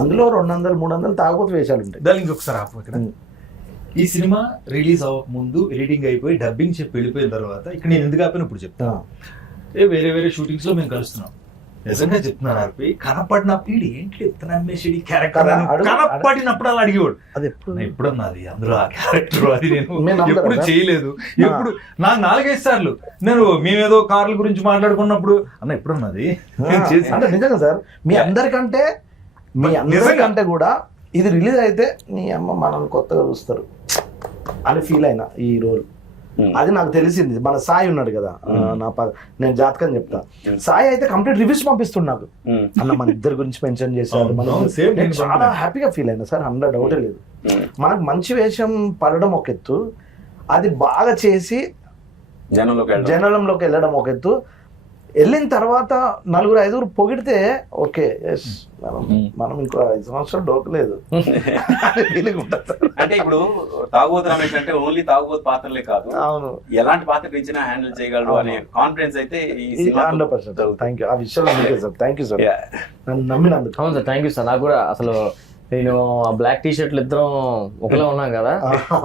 అందులో 200, 300 తాగుతూ వేషాలు ఉంటాయి. దానికి ఇంకొకసారి ఇక్కడ ఈ సినిమా రిలీజ్ అవ్వక ముందు ఎడిటింగ్ అయిపోయి డబ్బింగ్ చెప్పి వెళ్ళిపోయిన తర్వాత ఇక్కడ నేను ఎందుకు ఆపిన ఇప్పుడు చెప్తా. వేరే షూటింగ్స్ లో మేము కలుస్తున్నాం, నిజంగా చెప్తున్నాను ఆర్పి, కనపడిన పీడి ఏంటి ఎత్తనమ్మేసి క్యారెక్టర్ కనపడినప్పుడు అలా అడిగేవాడు, అది ఎప్పుడన్నది అందులో ఆ క్యారెక్టర్, అది నేను ఎప్పుడు చేయలేదు. ఎప్పుడు నాకు 4-5 సార్లు నేను మేమేదో కార్ల గురించి మాట్లాడుకున్నప్పుడు అన్న ఎప్పుడున్నది అంటే నిజంగా సార్, మీ అందరికంటే కూడా ఇది రిలీజ్ అయితే నీ అమ్మ మనం కొత్తగా చూస్తారు అని ఫీల్ అయినా ఈ రోల్ అది నాకు తెలిసింది. మన సాయి ఉన్నాడు కదా, నేను జాతకం చెప్తా. సాయి అయితే కంప్లీట్ రివ్యూస్ పంపిస్తుండు నాకు, అన్న మన ఇద్దరి గురించి మెన్షన్ చేశారు. నేను చాలా హ్యాపీగా ఫీల్ అయినా సార్, అందులో డౌటే లేదు. మనకు మంచి వేషం పడడం ఒక ఎత్తు, అది బాగా చేసి జనంలోకి వెళ్ళడం ఒక ఎత్తు, వెళ్ళిన తర్వాత 4-5 పొగిడితే ఓకే, మనం ఇంకో 5 సంవత్సరాలు డోకలేదు అంటే ఇప్పుడు తాగుబోతు రమేష్ అంటే ఓన్లీ తాగుబోతు పాత్రలే కాదు, అవును, ఎలాంటి పాత్ర ఇచ్చినా హ్యాండిల్ చేయగలడు అనే కాన్ఫిడెన్స్ అయితే 100%. థ్యాంక్ యూ, ఆ విషయంలో సార్ థ్యాంక్ యూ సార్, నన్ను నమ్మినందుకు. అవును సార్, థ్యాంక్ యూ సార్. నాకు కూడా అసలు నేను ఆ బ్లాక్ టీ షర్ట్లు ఇద్దరం ఒకలా ఉన్నాం కదా,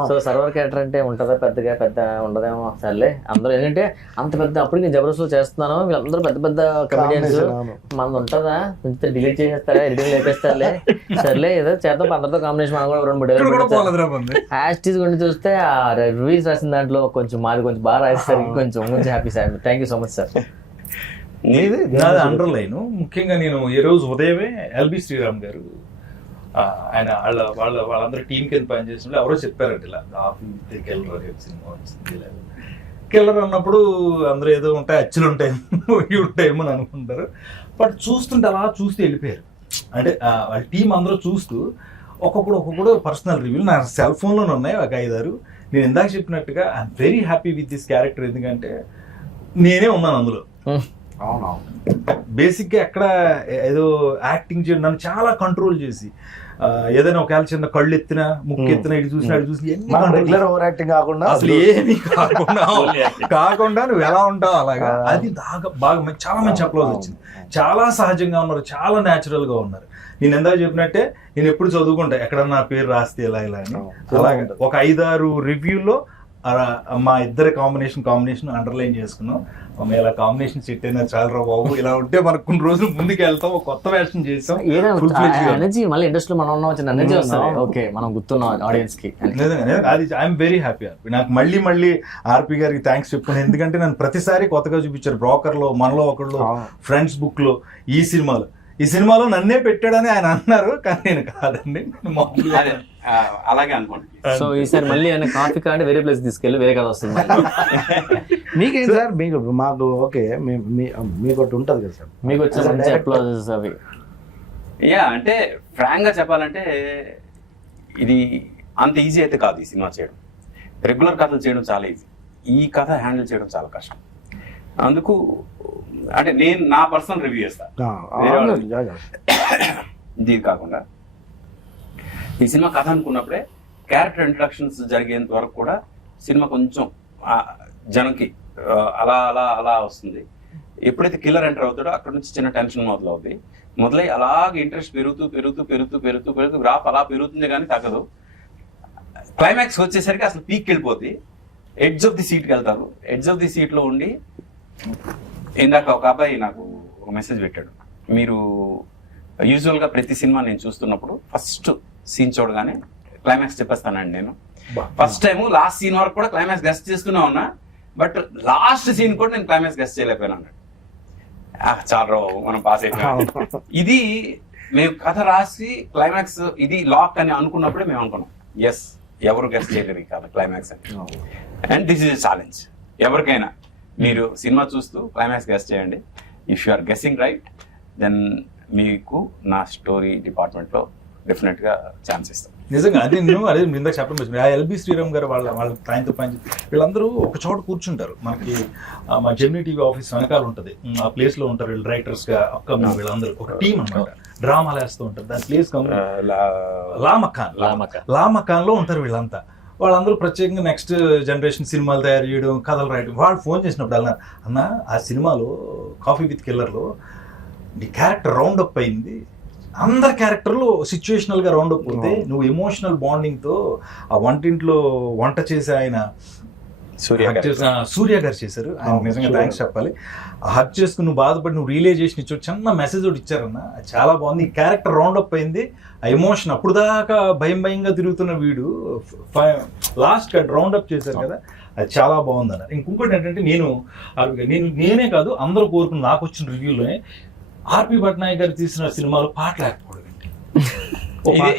సో సర్వర్ క్యారెక్టర్ అంటే ఉంటుందా పెద్ద ఉండదేమో, సర్లే అందరూ ఏంటంటే అంత పెద్ద, అప్పుడు నేను జబర్దస్త్ చేస్తున్నాను, వీళ్ళందరూ పెద్ద కమెడియన్స్, మనది ఉంటుందా కొంచెం డిలీట్ చేసేస్తారా, ఎడిటింగ్ లేపేస్తారులే, సర్లే ఏదో చేద్దాం అందరితో కాంబినేషన్, మనం కూడా 2-3 యాస్టీస్ గురించి చూస్తే ఆ రివ్యూస్ రాసిన దాంట్లో కొంచెం మాది కొంచెం బాగా రాస్తారు, కొంచెం happy sir. Thank you so much sir. నాది అండర్లైన్, ముఖ్యంగా నేను ఈ రోజు ఉదయమే ఎల్బి శ్రీరామ్ గారు ఆయన వాళ్ళందరూ టీం కింద పనిచేసినప్పుడు ఎవరో చెప్పారంటే ఇలా కాఫీ కిల్లర్ సినిమా వచ్చింది. కిల్లర్ అన్నప్పుడు అందరూ ఏదో ఉంటాయి, అచ్చులు ఉంటాయేమో ఇవి ఉంటాయేమో అని అనుకుంటారు, బట్ చూస్తుంటే అలా చూస్తూ వెళ్ళిపోయారు. అంటే వాళ్ళ టీం అందరూ చూస్తూ ఒక్కొక్కడు పర్సనల్ రివ్యూలు నా సెల్ ఫోన్లోనే ఉన్నాయి ఒక 5-6. నేను ఇందాక చెప్పినట్టుగా I'm very happy with this character, ఎందుకంటే నేనే ఉన్నాను అందులో. బేసిక్గా ఎక్కడ ఏదో యాక్టింగ్ చేయడం, నన్ను చాలా కంట్రోల్ చేసి ఏదైనా ఒకవేళ చిన్న కళ్ళు ఎత్తినా ముక్కు ఎత్తినా ఇటు చూసినా అటు చూసి రెగ్యులర్ ఓవర్ యాక్టింగ్ కాకుండా అసలు ఏమీ కాకుండా నువ్వు ఎలా ఉంటావు అలాగా, అది బాగా చాలా మంచి అప్లోజ్ వచ్చింది. చాలా సహజంగా ఉన్నారు, చాలా న్యాచురల్ గా ఉన్నారు. నేను ఎందాక చెప్పినట్టే నేను ఎప్పుడు చదువుకుంటా ఎక్కడన్నా నా పేరు రాస్తే ఇలా అని. అలాగే ఒక 5-6 రివ్యూలో మా ఇద్దరి కాంబినేషన్ అండర్లైన్ చేసుకున్నాం. ఇలా కాంబినేషన్ సెట్ అయినా చాలా రా బాబు, ఇలా ఉంటే మనకు కొన్ని రోజులు ముందుకు వెళ్తాం, ఒక కొత్త వేషన్ చేస్తాం. ఎనర్జీ మళ్ళీ ఇండస్ట్రీలో మనం ఉన్నాం, వచ్చిన ఎనర్జీ వస్తుంది. ఓకే, మనం గుర్తున్నాం ఆడియన్స్ కి. అది ఐఎమ్ వెరీ హ్యాపీ. నాకు మళ్ళీ ఆర్పి గారికి థ్యాంక్స్ చెప్పుకున్నాను, ఎందుకంటే నన్ను ప్రతిసారి కొత్తగా చూపించారు. బ్రోకర్ లో, మనలో ఒకళ్ళు, ఫ్రెండ్స్ బుక్ లో, ఈ సినిమాలో నన్నే పెట్టాడని ఆయన అన్నారు, కానీ నేను కాదండి, అలాగే అనుకోండి. సో ఈసారి మళ్ళీ ఆయన కాఫీ కాంటే వేరే ప్లేస్ తీసుకెళ్ళి వేరే కథ వస్తుంది. మీకేం సార్, మాకు ఓకే, మీకు ఒకటి ఉంటుంది కదా సార్, మీకు వచ్చిన మంచి అప్లాజెస్ అవి. అంటే ఫ్రాంక్ గా చెప్పాలంటే ఇది అంత ఈజీ అయితే కాదు ఈ సినిమా చేయడం. రెగ్యులర్ కథలు చేయడం చాలా ఈజీ, ఈ కథ హ్యాండిల్ చేయడం చాలా కష్టం. అందుకు అంటే నేను నా పర్సనల్ రివ్యూ చేస్తాను. ఇది కాకుండా ఈ సినిమా కథ అనుకున్నప్పుడే క్యారెక్టర్ ఇంట్రడక్షన్స్ జరిగేంత వరకు కూడా సినిమా కొంచెం జనంకి అలా అలా అలా వస్తుంది. ఎప్పుడైతే కిల్లర్ ఎంటర్ అవుతాడో అక్కడ నుంచి చిన్న టెన్షన్ మొదలై అలాగే ఇంట్రెస్ట్ పెరుగుతూ గ్రాఫ్ అలా పెరుగుతుంది కానీ తగ్గదు. క్లైమాక్స్ వచ్చేసరికి అసలు పీక్ వెళ్ళిపోతుంది, ఎడ్జ్ ఆఫ్ ది సీట్కి వెళ్తారు. ఎడ్జ్ ఆఫ్ ది సీట్లో ఉండి ఇందాక ఒక అబ్బాయి నాకు ఒక మెసేజ్ పెట్టాడు, మీరు యూజువల్గా ప్రతి సినిమా నేను చూస్తున్నప్పుడు ఫస్ట్ సీన్ చూడగానే క్లైమాక్స్ చెప్పేస్తానండి. నేను ఫస్ట్ టైం లాస్ట్ సీన్ వరకు కూడా క్లైమాక్స్ గెస్ట్ చేస్తూనే ఉన్నా, బట్ లాస్ట్ సీన్ కూడా నేను క్లైమాక్స్ గెస్ట్ చేయలేకపోయాను అన్నాడు. చాలా మనం పాస్ అయిపోయాం. ఇది మేము కథ రాసి క్లైమాక్స్ ఇది లాక్ అని అనుకున్నప్పుడే మేము అనుకున్నాం, ఎస్ ఎవరు గెస్ట్ చేయలేరు ఈ కథ క్లైమాక్స్ అని. అండ్ దిస్ ఇస్ ఛాలెంజ్ ఎవరికైనా. మీరు సినిమా చూస్తూ క్లైమాక్స్ గెస్ట్ చేయండి. If you are guessing right, then మీకు నా స్టోరీ డిపార్ట్మెంట్లో డెఫినెట్గా ఛాన్స్ ఇస్తాం. నిజంగా అదే ఇందాక చెప్పడం వచ్చింది. ఆ ఎల్బి శ్రీరామ్ గారు వాళ్ళ ఆయనతో పని వీళ్ళందరూ ఒక చోట కూర్చుంటారు. మనకి మా జెమినీ టీవీ ఆఫీస్ వెనకాల ఉంటుంది, ఆ ప్లేస్ లో ఉంటారు వీళ్ళు రైటర్స్ గా. అప్కమింగ్ వీళ్ళందరూ ఒక టీం అన్నమాట, డ్రామాలు వేస్తూ ఉంటారు. దాని ప్లేస్ లామకాన్ లో ఉంటారు వీళ్ళంతా. వాళ్ళందరూ ప్రత్యేకంగా నెక్స్ట్ జనరేషన్ సినిమాలు తయారు చేయడం, కథలు రాయడం. వాళ్ళు ఫోన్ చేసినప్పుడు అన్న ఆ సినిమాలో కాఫీ విత్ కిల్లర్లో నీ క్యారెక్టర్ రౌండ్ అప్ అయింది, అందరి క్యారెక్టర్లు సిచ్యువేషనల్ గా రౌండ్ అప్ అవుతాయి, నువ్వు ఎమోషనల్ బాండింగ్ తో ఆ వంటింట్లో వంట చేసి ఆయన సూర్య గారు చేశారు. ఆయన నిజంగా థ్యాంక్స్ చెప్పాలి. హక్ చేసుకుని నువ్వు బాధపడి నువ్వు రియలైజేషన్ ఇచ్చావు, చిన్న మెసేజ్ ఒకటి ఇచ్చారన్న, చాలా బాగుంది. ఈ క్యారెక్టర్ రౌండ్ అప్ అయింది, ఆ ఎమోషన్ అప్పుడు దాకా భయంగా తిరుగుతున్న వీడు లాస్ట్ రౌండ్ అప్ చేశారు కదా, అది చాలా బాగుంది అన్నారు. ఇంకొకటి ఏంటంటే నేనే కాదు అందరూ కోరుకున్న నాకు వచ్చిన రివ్యూలోనే ఆర్పి పట్నాయక్ గారు తీసిన సినిమాలో పాట లేకపోవడం.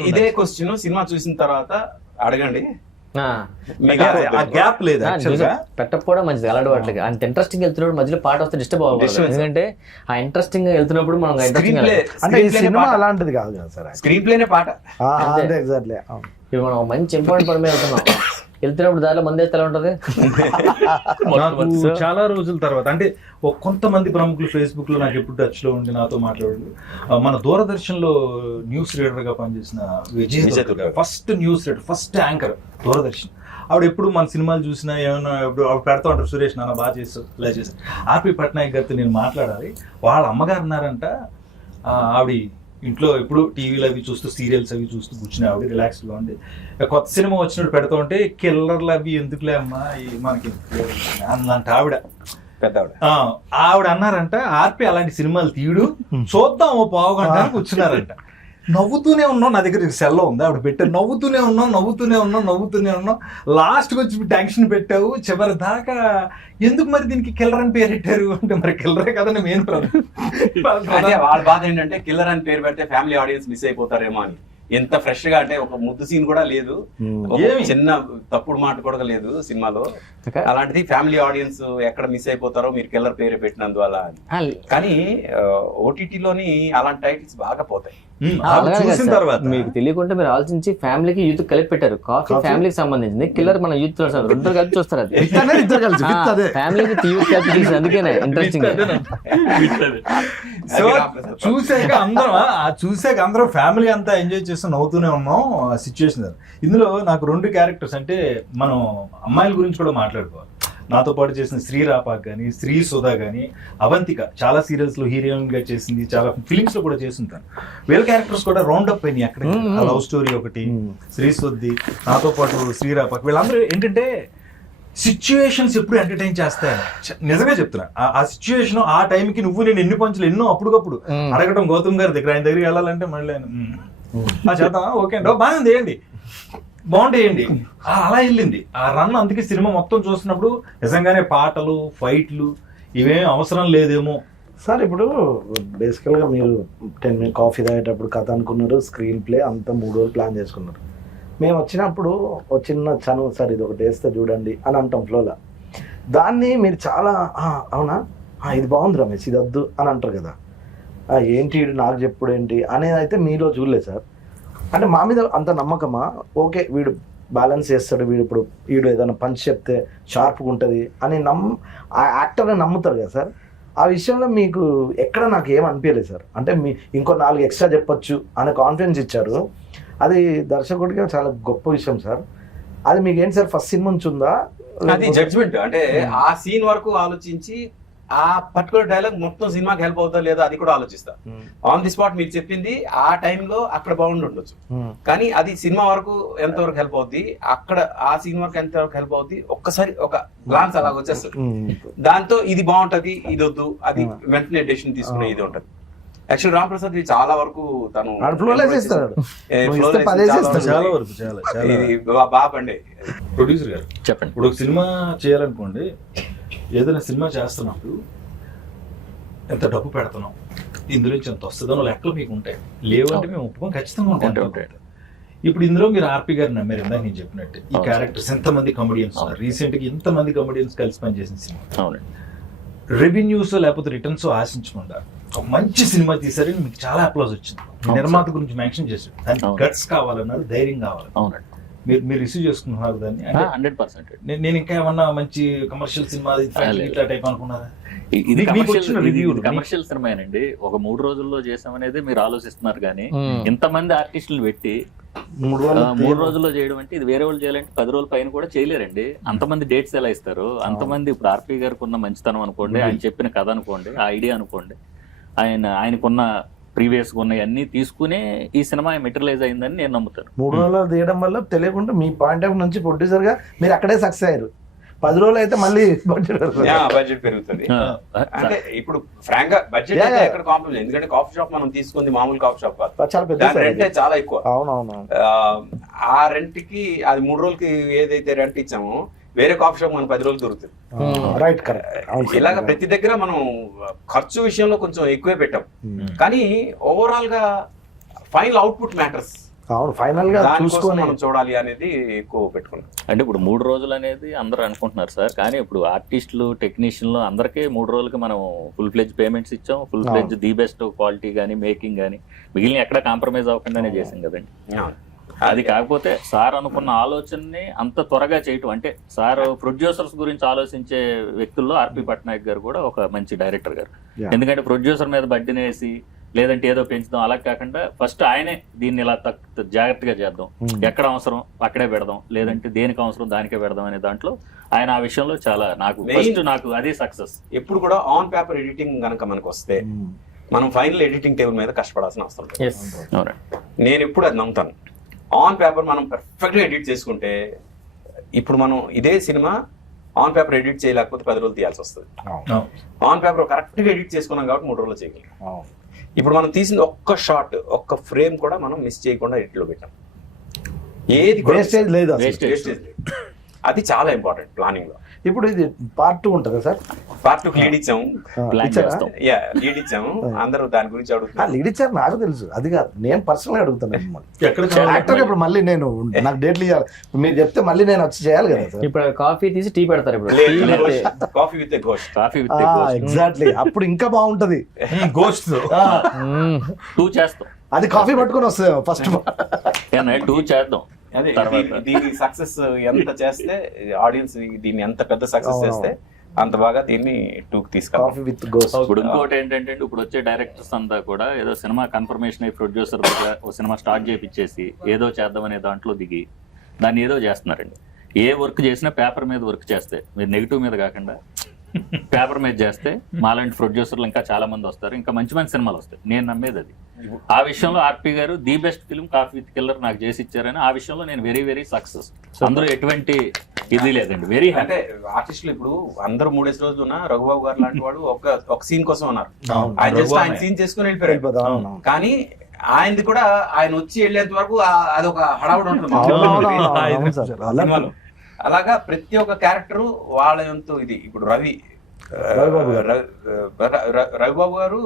ఇదే క్వశ్చన్ సినిమా చూసిన తర్వాత అడగండి, మీకు ఆ గ్యాప్ లేదు యాక్చువల్ గా. పెట్టకపోవడం మంచిది అలాంటి వాటికి. అంత ఇంట్రెస్టింగ్ వెళ్తున్నప్పుడు మధ్యలో పాట వస్తే డిస్టర్బ్ అవ్వకూడదు. ఎందుకంటే ఆ ఇంట్రెస్టింగ్ వెళ్తున్నప్పుడు మనం స్క్రీన్ ప్లే అంటే ఈ సినిమా అలాంటిది కాదు కదా సార్. స్క్రీన్ ప్లేనే పాట. అంతే ఎగ్జాక్ట్లీ. ఇప్పుడు మనం మంచి ఇంపార్టెంట్ పని మీద వెళ్తున్నప్పుడు దారిలో మంది ఎలా ఉంటది. నాకు చాలా రోజుల తర్వాత అంటే కొంతమంది ప్రముఖులు ఫేస్బుక్ లో నాకు ఎప్పుడు టచ్ లో ఉండి నాతో మాట్లాడారు. మన దూరదర్శన్ లో న్యూస్ రీడర్ గా పనిచేసిన Vijay, first news reader, first anchor Doordarshan. ఆవిడ ఎప్పుడు మన సినిమాలు చూసినా ఏమైనా ఆవిడ పెడతా ఉంటారు, సురేష్ నాన్న బాగా చేస్తావు ఇలా చేస్తావు. ఆర్పి పట్నాయక్ గారితో నేను మాట్లాడాలి. వాళ్ళ అమ్మగారు అన్నారంట, ఆవిడ ఇంట్లో ఎప్పుడు టీవీలు అవి చూస్తూ సీరియల్స్ అవి చూస్తూ కూర్చుని ఆవిడ రిలాక్స్గా ఉంది. కొత్త సినిమా వచ్చినట్టు పెడతా ఉంటే కిల్లర్లు అవి ఎందుకులే అమ్మా మనకి అన్నంట ఆవిడ. ఆవిడ అన్నారంట, ఆర్పి అలాంటి సినిమాలు తీయడు, చూద్దాం ఓ పావు గంట కూర్చున్నారంట. నవ్వుతూనే ఉన్నాం, నా దగ్గర సెల్లో ఉంది ఆవిడ పెట్టారు, నవ్వుతూనే ఉన్నాం. లాస్ట్కి వచ్చి టెన్షన్ పెట్టావు, చివరి దాకా ఎందుకు మరి దీనికి కిల్లర్ అని పేరు పెట్టారు అంటే మరి కిల్లరే కదండి మెయిన్ వాళ్ళ బాధ ఏంటంటే కిల్లర్ అని పేరు పెడితే ఫ్యామిలీ ఆడియన్స్ మిస్ అయిపోతారేమో అని. ఎంత ఫ్రెష్ గా అంటే ఒక ముద్దు సీన్ కూడా లేదు, చిన్న తప్పుడు మాట కూడా లేదు సినిమాలో. అలాంటిది ఫ్యామిలీ ఆడియన్స్ ఎక్కడ మిస్ అయిపోతారో మీరు కిల్లర్ పేరు పెట్టినందువల్ల. కానీ ఓటీటీలోని అలాంటి టైటిల్స్ బాగా పోతాయి. చూసిన తర్వాత మీకు తెలియకుండా మీరు ఆలోచించి ఫ్యామిలీకి యూత్ కలిపి పెట్టారు. కాఫీ ఫ్యామిలీకి సంబంధించింది, కిల్లర్ మన యూత్ రెండు కలిపి చూస్తారు. అది ఫ్యామిలీకి యూత్ కలిపి చూసి అందుకేనే ఇంట్రెస్టింగ్. చూసాక అందరం ఫ్యామిలీ అంతా ఎంజాయ్ చేస్తూ నవ్వుతూనే ఉన్నాం సిచ్యువేషన్. ఇందులో నాకు 2 క్యారెక్టర్స్ అంటే మనం అమ్మాయిల గురించి కూడా మాట్లాడుకోవాలి. నాతో పాటు చేసిన శ్రీ రాపాక్ కానీ, శ్రీ సుధా కానీ, అవంతిక చాలా సీరియల్స్ లో హీరోయిన్ గా చేసింది, చాలా ఫిలిమ్స్ లో కూడా చేస్తుంటాను. వీళ్ళ క్యారెక్టర్స్ కూడా రౌండ్ అప్ అయినాయి అక్కడ. లవ్ స్టోరీ ఒకటి, శ్రీ సుద్ది, నాతో పాటు శ్రీ రాపాక్, వీళ్ళందరూ ఏంటంటే సిచ్యువేషన్స్ ఎప్పుడు ఎంటర్టైన్ చేస్తాయని నిజంగా చెప్తున్నా. ఆ సిచ్యువేషన్ ఆ టైంకి నువ్వు నేను ఎన్ని పంచులు ఎన్నో అప్పుడప్పుడు అడగటం గౌతమ్ గారి దగ్గర, ఆయన దగ్గరికి వెళ్ళాలంటే మళ్ళీ చేద్దాం ఓకే అండి బాగా వేయండి బాగుంటాయండి అలా వెళ్ళింది ఆ రన్. అందుకే సినిమా మొత్తం చూస్తున్నప్పుడు నిజంగానే పాటలు ఫైట్లు ఇవేం అవసరం లేదేమో సార్. ఇప్పుడు బేసికల్గా మీరు 10 minutes కాఫీ తాగేటప్పుడు కథ అనుకున్నారు, స్క్రీన్ ప్లే అంతా 3 రోజులు ప్లాన్ చేసుకున్నారు. మేము వచ్చినప్పుడు ఒక చిన్న చనువు సార్ ఇది ఒకటి వేస్తే చూడండి అని అంటాం ఫ్లోలో. దాన్ని మీరు చాలా అవునా ఇది బాగుంది రమేష్ ఇది వద్దు అని అంటారు కదా. ఏంటి నాకు చెప్పుడు ఏంటి అనేది అయితే మీలో చూడలేదు సార్. అంటే మా మీద అంత నమ్మకమా? ఓకే వీడు బ్యాలెన్స్ చేస్తాడు, వీడు ఏదైనా పంచ్ చెప్తే షార్ప్గా ఉంటుంది అని ఆ యాక్టర్ని నమ్ముతారు కదా సార్. ఆ విషయంలో మీకు ఎక్కడ నాకు ఏం అనిపించలేదు సార్. అంటే ఇంకో 4 ఎక్స్ట్రా చెప్పొచ్చు అనే కాన్ఫిడెన్స్ ఇచ్చారు. అది దర్శకుడిగా చాలా గొప్ప విషయం సార్. అది మీకు ఏంటి సార్ ఫస్ట్ సీన్ నుంచి ఉందా? అది జడ్జ్మెంట్ అంటే ఆ సీన్ వరకు ఆలోచించి ఆ పర్టికులర్ డైలాగ్ మొత్తం సినిమాకి హెల్ప్ అవుతా లేదా అది కూడా ఆలోచిస్తా. ఆన్ ది స్పాట్ మీరు చెప్పింది ఆ టైంలో అక్కడ బాగుండి ఉండొచ్చు, కానీ అది సినిమా వరకు ఎంతవరకు హెల్ప్ అవుద్ది, అక్కడ ఆ సీన్ వరకు ఎంతవరకు హెల్ప్ అవుద్ది ఒక్కసారి ఒక గ్లాన్స్ అలా వచ్చేస్తుంది. దాంతో ఇది బాగుంటది ఇది వద్దు అది వెంటనే డెసిషన్ తీసుకునే ఇది ఉంటది. యాక్చువల్ రామ్ ప్రసాద్ చాలా వరకు తను బాబండి ప్రొడ్యూసర్ గారు చెప్పండి. ఇప్పుడు ఒక సినిమా చేయాలనుకోండి, ఏదైనా సినిమా చేస్తున్నప్పుడు ఎంత డబ్బు పెడుతున్నాం, ఇందులో నుంచి ఎంత వస్తుందో లెక్కలు మీకు ఉంటాయి. లేవంటే మేము ఒప్పుకొని ఖచ్చితంగా ఉంటాయి. ఇప్పుడు ఇందులో మీరు ఆర్పి గారు నమ్మారు, ఇందాక నేను చెప్పినట్టు ఈ క్యారెక్టర్స్ ఎంతమంది కమెడియన్స్ రీసెంట్ గా ఇంతమంది కమెడియన్స్ కలిసి పనిచేసిన సినిమా, రెవెన్యూస్ లేకపోతే రిటర్న్స్ ఆశించకుండా ఒక మంచి సినిమా తీసారని మీకు చాలా అప్లాజ్ వచ్చింది. నిర్మాత గురించి మెన్షన్ చేశారు, దానికి గట్స్ కావాలన్నారు, ధైర్యం కావాలి. మీరు రిసీవ్ చేసుకుంటున్నారు దాన్ని? 100%. నేను ఇంకా ఏమన్నా మంచి కమర్షియల్ సినిమా ఇట్లా టైప్ అనుకున్నారా? ఇది కమర్షియల్ సినిమానండి. ఒక 3 రోజుల్లో చేసామనేది మీరు ఆలోచిస్తున్నారు, కానీ ఇంతమంది ఆర్టిస్టులు పెట్టి 3 రోజుల్లో చేయడం అంటే ఇది వేరే వాళ్ళు చేయాలంటే 10 రోజుల పైన కూడా చేయలేరండి. అంతమంది డేట్స్ ఎలా ఇస్తారు? అంతమంది ఇప్పుడు ఆర్పి గారికి ఉన్న మంచితనం అనుకోండి, ఆయన చెప్పిన కథ అనుకోండి, ఆ ఐడియా అనుకోండి, ఆయనకున్న ప్రీవియస్ ఉన్నవన్నీ తీసుకునే ఈ సినిమా మెటీరియలైజ్ అయిందని నేను నమ్ముతాను. 3 రోజులు తీయడం వల్ల తెలియకుండా మీ పాయింట్ ఆఫ్ నుంచి ప్రొడ్యూసర్ గా మీరు అక్కడే సక్సెస్ అయ్యారు. 10 రోజులు అయితే మళ్ళీ బడ్జెట్ పెరుగుతుంది. అంటే ఇప్పుడు ఫ్రాంక్ గా బడ్జెట్ ఎక్కడ కాంప్రమైజ్, ఎందుకంటే కాఫీ షాప్ మనం తీసుకుంది మామూలు కాఫీ షాప్ కాదు, చాలా పెద్ద రెంట్ చాలా ఎక్కువ. అవునవును. ఆ రెంట్ కి అది 3 రోజులకి ఏదైతే రెంట్ ఇచ్చామో వేరే కాఫీ షాప్ మనం 10 రోజులు దొరుకుతుంది. Right, correct. ఇలాగ ప్రతి దగ్గర మనం ఖర్చు విషయంలో కొంచెం ఎక్కువే పెట్టాం, కానీ ఓవరాల్ గా ఫైనల్ అవుట్పుట్ మ్యాటర్స్. అవును ఫైనల్ గా దానికోసం చూసుకొని మనం చూడాలి అనేది ఎక్కువ పెట్టుకున్నాం. అంటే ఇప్పుడు 3 రోజులు అనేది అందరూ అనుకుంటున్నారు సార్, కానీ ఇప్పుడు ఆర్టిస్టులు టెక్నీషియన్లు అందరికీ 3 రోజులకి మనం ఫుల్ ఫ్లెడ్జ్ పేమెంట్స్ ఇచ్చాం, full fledged the best quality కానీ మేకింగ్ కానీ మిగిలిన ఎక్కడ కాంప్రమైజ్ అవ్వకుండానే చేసాం కదండి. అది కాకపోతే సార్ అనుకున్న ఆలోచనని అంత త్వరగా చేయటం, అంటే సార్ ప్రొడ్యూసర్స్ గురించి ఆలోచించే వ్యక్తుల్లో ఆర్పి పట్నాయక్ గారు కూడా ఒక మంచి డైరెక్టర్ గారు. Yeah. ఎందుకంటే ప్రొడ్యూసర్ మీద బడ్డీని వేసి లేదంటే ఏదో పెంచుదాం అలా కాకుండా ఫస్ట్ ఆయనే దీన్ని ఇలా జాగ్రత్తగా చేద్దాం, ఎక్కడ అవసరం అక్కడే పెడదాం, లేదంటే దేనికి అవసరం దానికే పెడదాం అనే దాంట్లో ఆయన ఆ విషయంలో చాలా నాకు అదే సక్సెస్. ఎప్పుడు కూడా ఆన్ పేపర్ ఎడిటింగ్ కనుక మనకు వస్తే మనం ఫైనల్ ఎడిటింగ్ టేబుల్ మీద కష్టపడాల్సిన అవసరం లేదు. నేను ఎప్పుడు అది నమ్ముతాను. ఆన్ పేపర్ మనం పర్ఫెక్ట్గా ఎడిట్ చేసుకుంటే, ఇప్పుడు మనం ఇదే సినిమా ఆన్ పేపర్ ఎడిట్ చేయలేకపోతే 10 రోజులు తీయాల్సి వస్తుంది. ఆన్ పేపర్ కరెక్ట్గా ఎడిట్ చేసుకున్నాం కాబట్టి 3 రోజులు చేయగలం. ఇప్పుడు మనం తీసిన ఒక్క షాట్, ఒక్క ఫ్రేమ్ కూడా మనం మిస్ చేయకుండా ఎడిట్లో పెట్టాం. ఏది వేస్టేజ్ లేదు అసలు. వేస్టేజ్ లేదు. అది చాలా ఇంపార్టెంట్ ప్లానింగ్ లో. ఇప్పుడు ఇది పార్ట్ 2 ఉంటుందా సార్? పార్ట్ 2 లీడ్ ఇచ్చాము, ప్లాన్ చేస్తాం. లీడ్ ఇచ్చాము. అందరూ దాని గురించి అడుగుతున్నారు. లీడ్ ఇచ్చారు నాకు తెలుసు, అది కాదు నేను పర్సనల్ గా అడుగుతాను. ఎక్కడ యాక్టర్ ఇప్పుడు మళ్ళీ నేను నాకు డేట్లు ఇవ్వాలి, మీరు చెప్తే మళ్ళీ నేను వచ్చి చేయాలి కదా సార్. ఇప్పుడు కాఫీ తీసి టీ పెడతారు ఇప్పుడు. Coffee with ghost. Coffee with exactly, అప్పుడు ఇంకా బాగుంటది. గోస్ట్ 2 చేస్తాం. అది కాఫీ పట్టుకొని వస్తుంది ఫస్ట్. 2 చేద్దాం. అదే దీని సక్సెస్ ఎంత చేస్తే, ఆడియన్స్ దీన్ని ఎంత పెద్ద సక్సెస్ చేస్తే అంత బాగా దీన్ని 2కి తీసుకెళ్తాం. Coffee with ghost. ఇప్పుడు ఇంకోటి ఏంటంటే ఇప్పుడు వచ్చే డైరెక్టర్స్ అంతా కూడా ఏదో సినిమా కన్ఫర్మేషన్ అయ్యి ప్రొడ్యూసర్ దగ్గర ఒక సినిమా స్టార్ట్ చేయించేసి ఏదో చేద్దామనే దాంట్లో దిగి దాన్ని ఏదో చేస్తున్నారండి. ఏ వర్క్ చేసినా పేపర్ మీద వర్క్ చేస్తే, మీరు నెగిటివ్ మీద కాకుండా పేపర్ మీద చేస్తే మాలాంటి ప్రొడ్యూసర్లు ఇంకా చాలా మంది వస్తారు, ఇంకా మంచి మంచి సినిమాలు వస్తాయి. నేను నమ్మేది అది. ఆ విషయంలో ఆర్పి గారు the best film coffee with killer నాకు చేసి ఇచ్చారని ఆ విషయంలో నేను వెరీ వెరీ సక్సెస్. అందులో ఎటువంటి ఇది లేదండి, వెరీ హ్యాపీ. అంటే ఆర్టిస్టులు ఇప్పుడు అందరూ 3 రోజులు ఉన్నా, రఘుబాబు గారు లాంటి వాడు ఒక సీన్ కోసం ఉన్నారు. ఆయన జస్ట్ ఆయన సీన్ చేసుకుని వెళ్ళిపోయారు. కానీ ఆయనది కూడా ఆయన వచ్చి వెళ్ళేంత వరకు అదొక హడావుడు ఉంటుంది. అలాగా ప్రతి ఒక్క క్యారెక్టర్ వాళ్ళ ఎంతో ఇది. ఇప్పుడు రవిబాబు గారు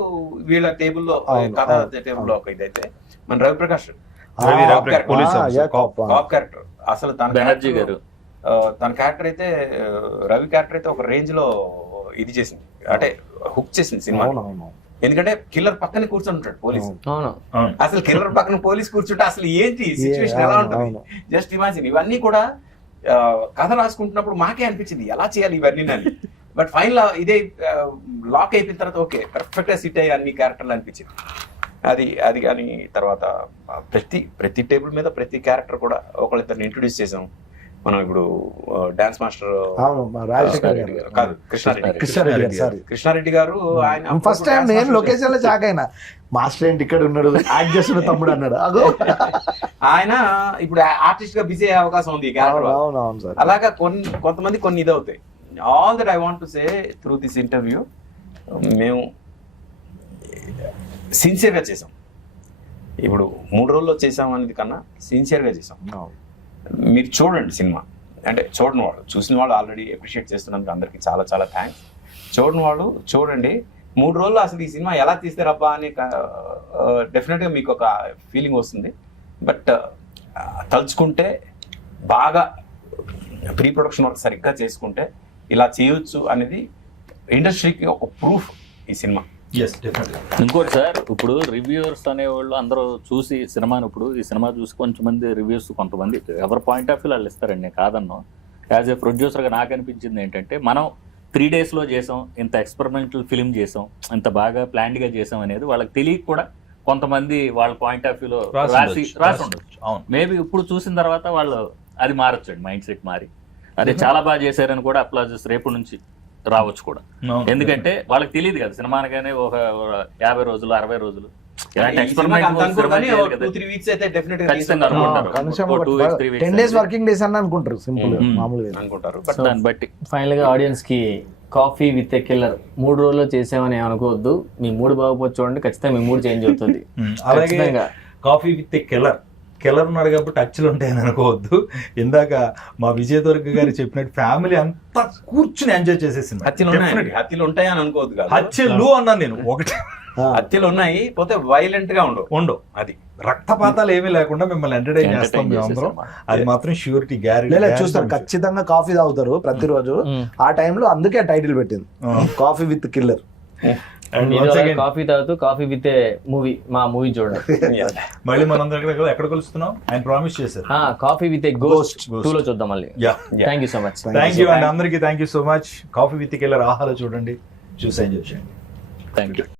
వీళ్ళ టేబుల్లో కథ టేబుల్లో ఒక ఇదైతే, మన రవిప్రకాష్ కాప్ క్యారెక్టర్ అసలు బెనర్జీ గారు తన క్యారెక్టర్ అయితే, రవి క్యారెక్టర్ అయితే ఒక రేంజ్ లో ఇది చేసింది, అంటే హుక్ చేసింది సినిమా. ఎందుకంటే కిల్లర్ పక్కనే కూర్చొని ఉంటాడు పోలీస్. అసలు కిల్లర్ పక్కన పోలీస్ కూర్చుంటే అసలు ఏంటి సిచ్యువేషన్ ఎలా ఉంటుంది, జస్ట్ ఇమాజిన్. ఇవన్నీ కూడా కథ రాసుకుంటున్నప్పుడు మాకే అనిపించింది ఎలా చేయాలి ఇవన్నీ అని. బట్ ఫైనల్ ఇదే లాక్ అయిపోయిన తర్వాత ఓకే పర్ఫెక్ట్ గా సిట్ అయ్యి అన్ని క్యారెక్టర్లు అనిపించింది. అది కానీ తర్వాత ప్రతి టేబుల్ మీద ప్రతి క్యారెక్టర్ కూడా ఒకళ్ళిద్దరిని ఇంట్రొడ్యూస్ చేసాం మనం. ఇప్పుడు డాన్స్ మాస్టర్ కాదు, కృష్ణారెడ్డి గారు. ఆయన ఫస్ట్ టైం నేను లొకేషన్ లో షాక్ అయినా, మాస్టర్ ఏంటి ఇక్కడ ఉన్నాడు, యాక్ట్ చేస్తున్న తమ్ముడు అన్నాడు. ఆయన ఇప్పుడు ఆర్టిస్ట్ గా బిజీ అయ్యే అవకాశం ఉంది. అలాగా కొంతమంది కొన్ని ఇది అవుతాయి. All that I want to say through this interview, మేము సిన్సియర్గా చేసాం. ఇప్పుడు 3 రోజుల్లో చేసాం అనేది కన్నా సిన్సియర్గా చేసాం. మీరు చూడండి సినిమా, అంటే చూడని వాళ్ళు, చూసిన వాళ్ళు ఆల్రెడీ అప్రిషియేట్ చేస్తున్నందుకు అందరికీ చాలా చాలా థ్యాంక్స్. చూడని వాళ్ళు చూడండి. 3 రోజుల్లో అసలు ఈ సినిమా ఎలా తీస్తారబ్బా అని డెఫినెట్గా మీకు ఒక ఫీలింగ్ వస్తుంది. బట్ తలుచుకుంటే బాగా ప్రీ ప్రొడక్షన్ వర్క్ సరిగ్గా చేసుకుంటే ఇలా చేయొచ్చు అనేది ఇండస్ట్రీకి ఒక ప్రూఫ్ ఈ సినిమా. ఇంకోటి సార్, ఇప్పుడు రివ్యూవర్స్ అనేవాళ్ళు అందరూ చూసి సినిమాని, ఇప్పుడు ఈ సినిమా చూసి కొంతమంది రివ్యూస్, కొంతమంది ఎవరి పాయింట్ ఆఫ్ వ్యూ వాళ్ళు ఇస్తారండి, నేను కాదన్నా. యాజ్ ఏ ప్రొడ్యూసర్గా నాకు అనిపించింది ఏంటంటే, మనం 3 డేస్లో చేసాం, ఇంత ఎక్స్పెరిమెంటల్ ఫిల్మ్ చేసాం, ఇంత బాగా ప్లాన్డ్గా చేసాం అనేది వాళ్ళకి తెలియక కూడా కొంతమంది వాళ్ళ పాయింట్ ఆఫ్ వ్యూలో రాసి ఉండొచ్చు. మేబీ ఇప్పుడు చూసిన తర్వాత వాళ్ళు అది మారొచ్చండి, మైండ్ సెట్ మారి అదే చాలా బాగా చేశారని కూడా అప్లాజెస్ రేపు నుంచి రావచ్చు కూడా. ఎందుకంటే వాళ్ళకి తెలియదు కదా సినిమా అనగానే ఒక 50 రోజులు 60 రోజులు ఇలాంటి ఎక్స్పెరిమెంట్ దాన్ని బట్టి ఫైనల్ గా ఆడియన్స్ కి కాఫీ విత్ ఎ కిల్లర్ 3 రోజుల్లో చేసామని అనుకోవద్దు. మీ మూడు బాగుపోతే చూడండి, ఖచ్చితంగా మీ మూడు చేంజ్ అవుతుంది. అలాగే కాఫీ విత్ ఎ కిల్లర్ ఉన్నాడు కాబట్టి హత్యలు ఉంటాయని అనుకోవద్దు. ఇందాక మా విజయ్ దుర్గ గారు చెప్పినట్టు ఫ్యామిలీ అంతా కూర్చుని ఎంజాయ్ చేసేసింది. హత్యలు ఉంటాయని అనుకోవద్దు, హత్యలు అన్నాను నేను. ఒకటి హత్యలు ఉన్నాయి పోతే వైలెంట్ గా ఉండవు ఉండవు. అది రక్తపాతాలు ఏమీ లేకుండా మిమ్మల్ని ఎంటర్టైన్ చేస్తాం మేము అందరం. అది మాత్రం ష్యూరిటీ లేదు చూస్తారు ఖచ్చితంగా కాఫీ తాగుతారు ప్రతిరోజు. ఆ టైంలో అందుకే టైటిల్ పెట్టింది కాఫీ విత్ కిల్లర్. కాఫీ తాగుతూ కాఫీ విత్ మూవీ, మా మూవీ చూడండి. మళ్ళీ మనందరం ఎక్కడ కలుస్తున్నాం ఆయన ప్రామిస్ చేశారు. కాఫీ విత్ గోస్ట్ 2 లో చూద్దాం మళ్ళీ. Thank you so much. Thank you అండి అందరికీ. Thank you so much. Coffee with killer ఆహాలో చూడండి, చూసి ఎంజాయ్ చేయండి. Thank you.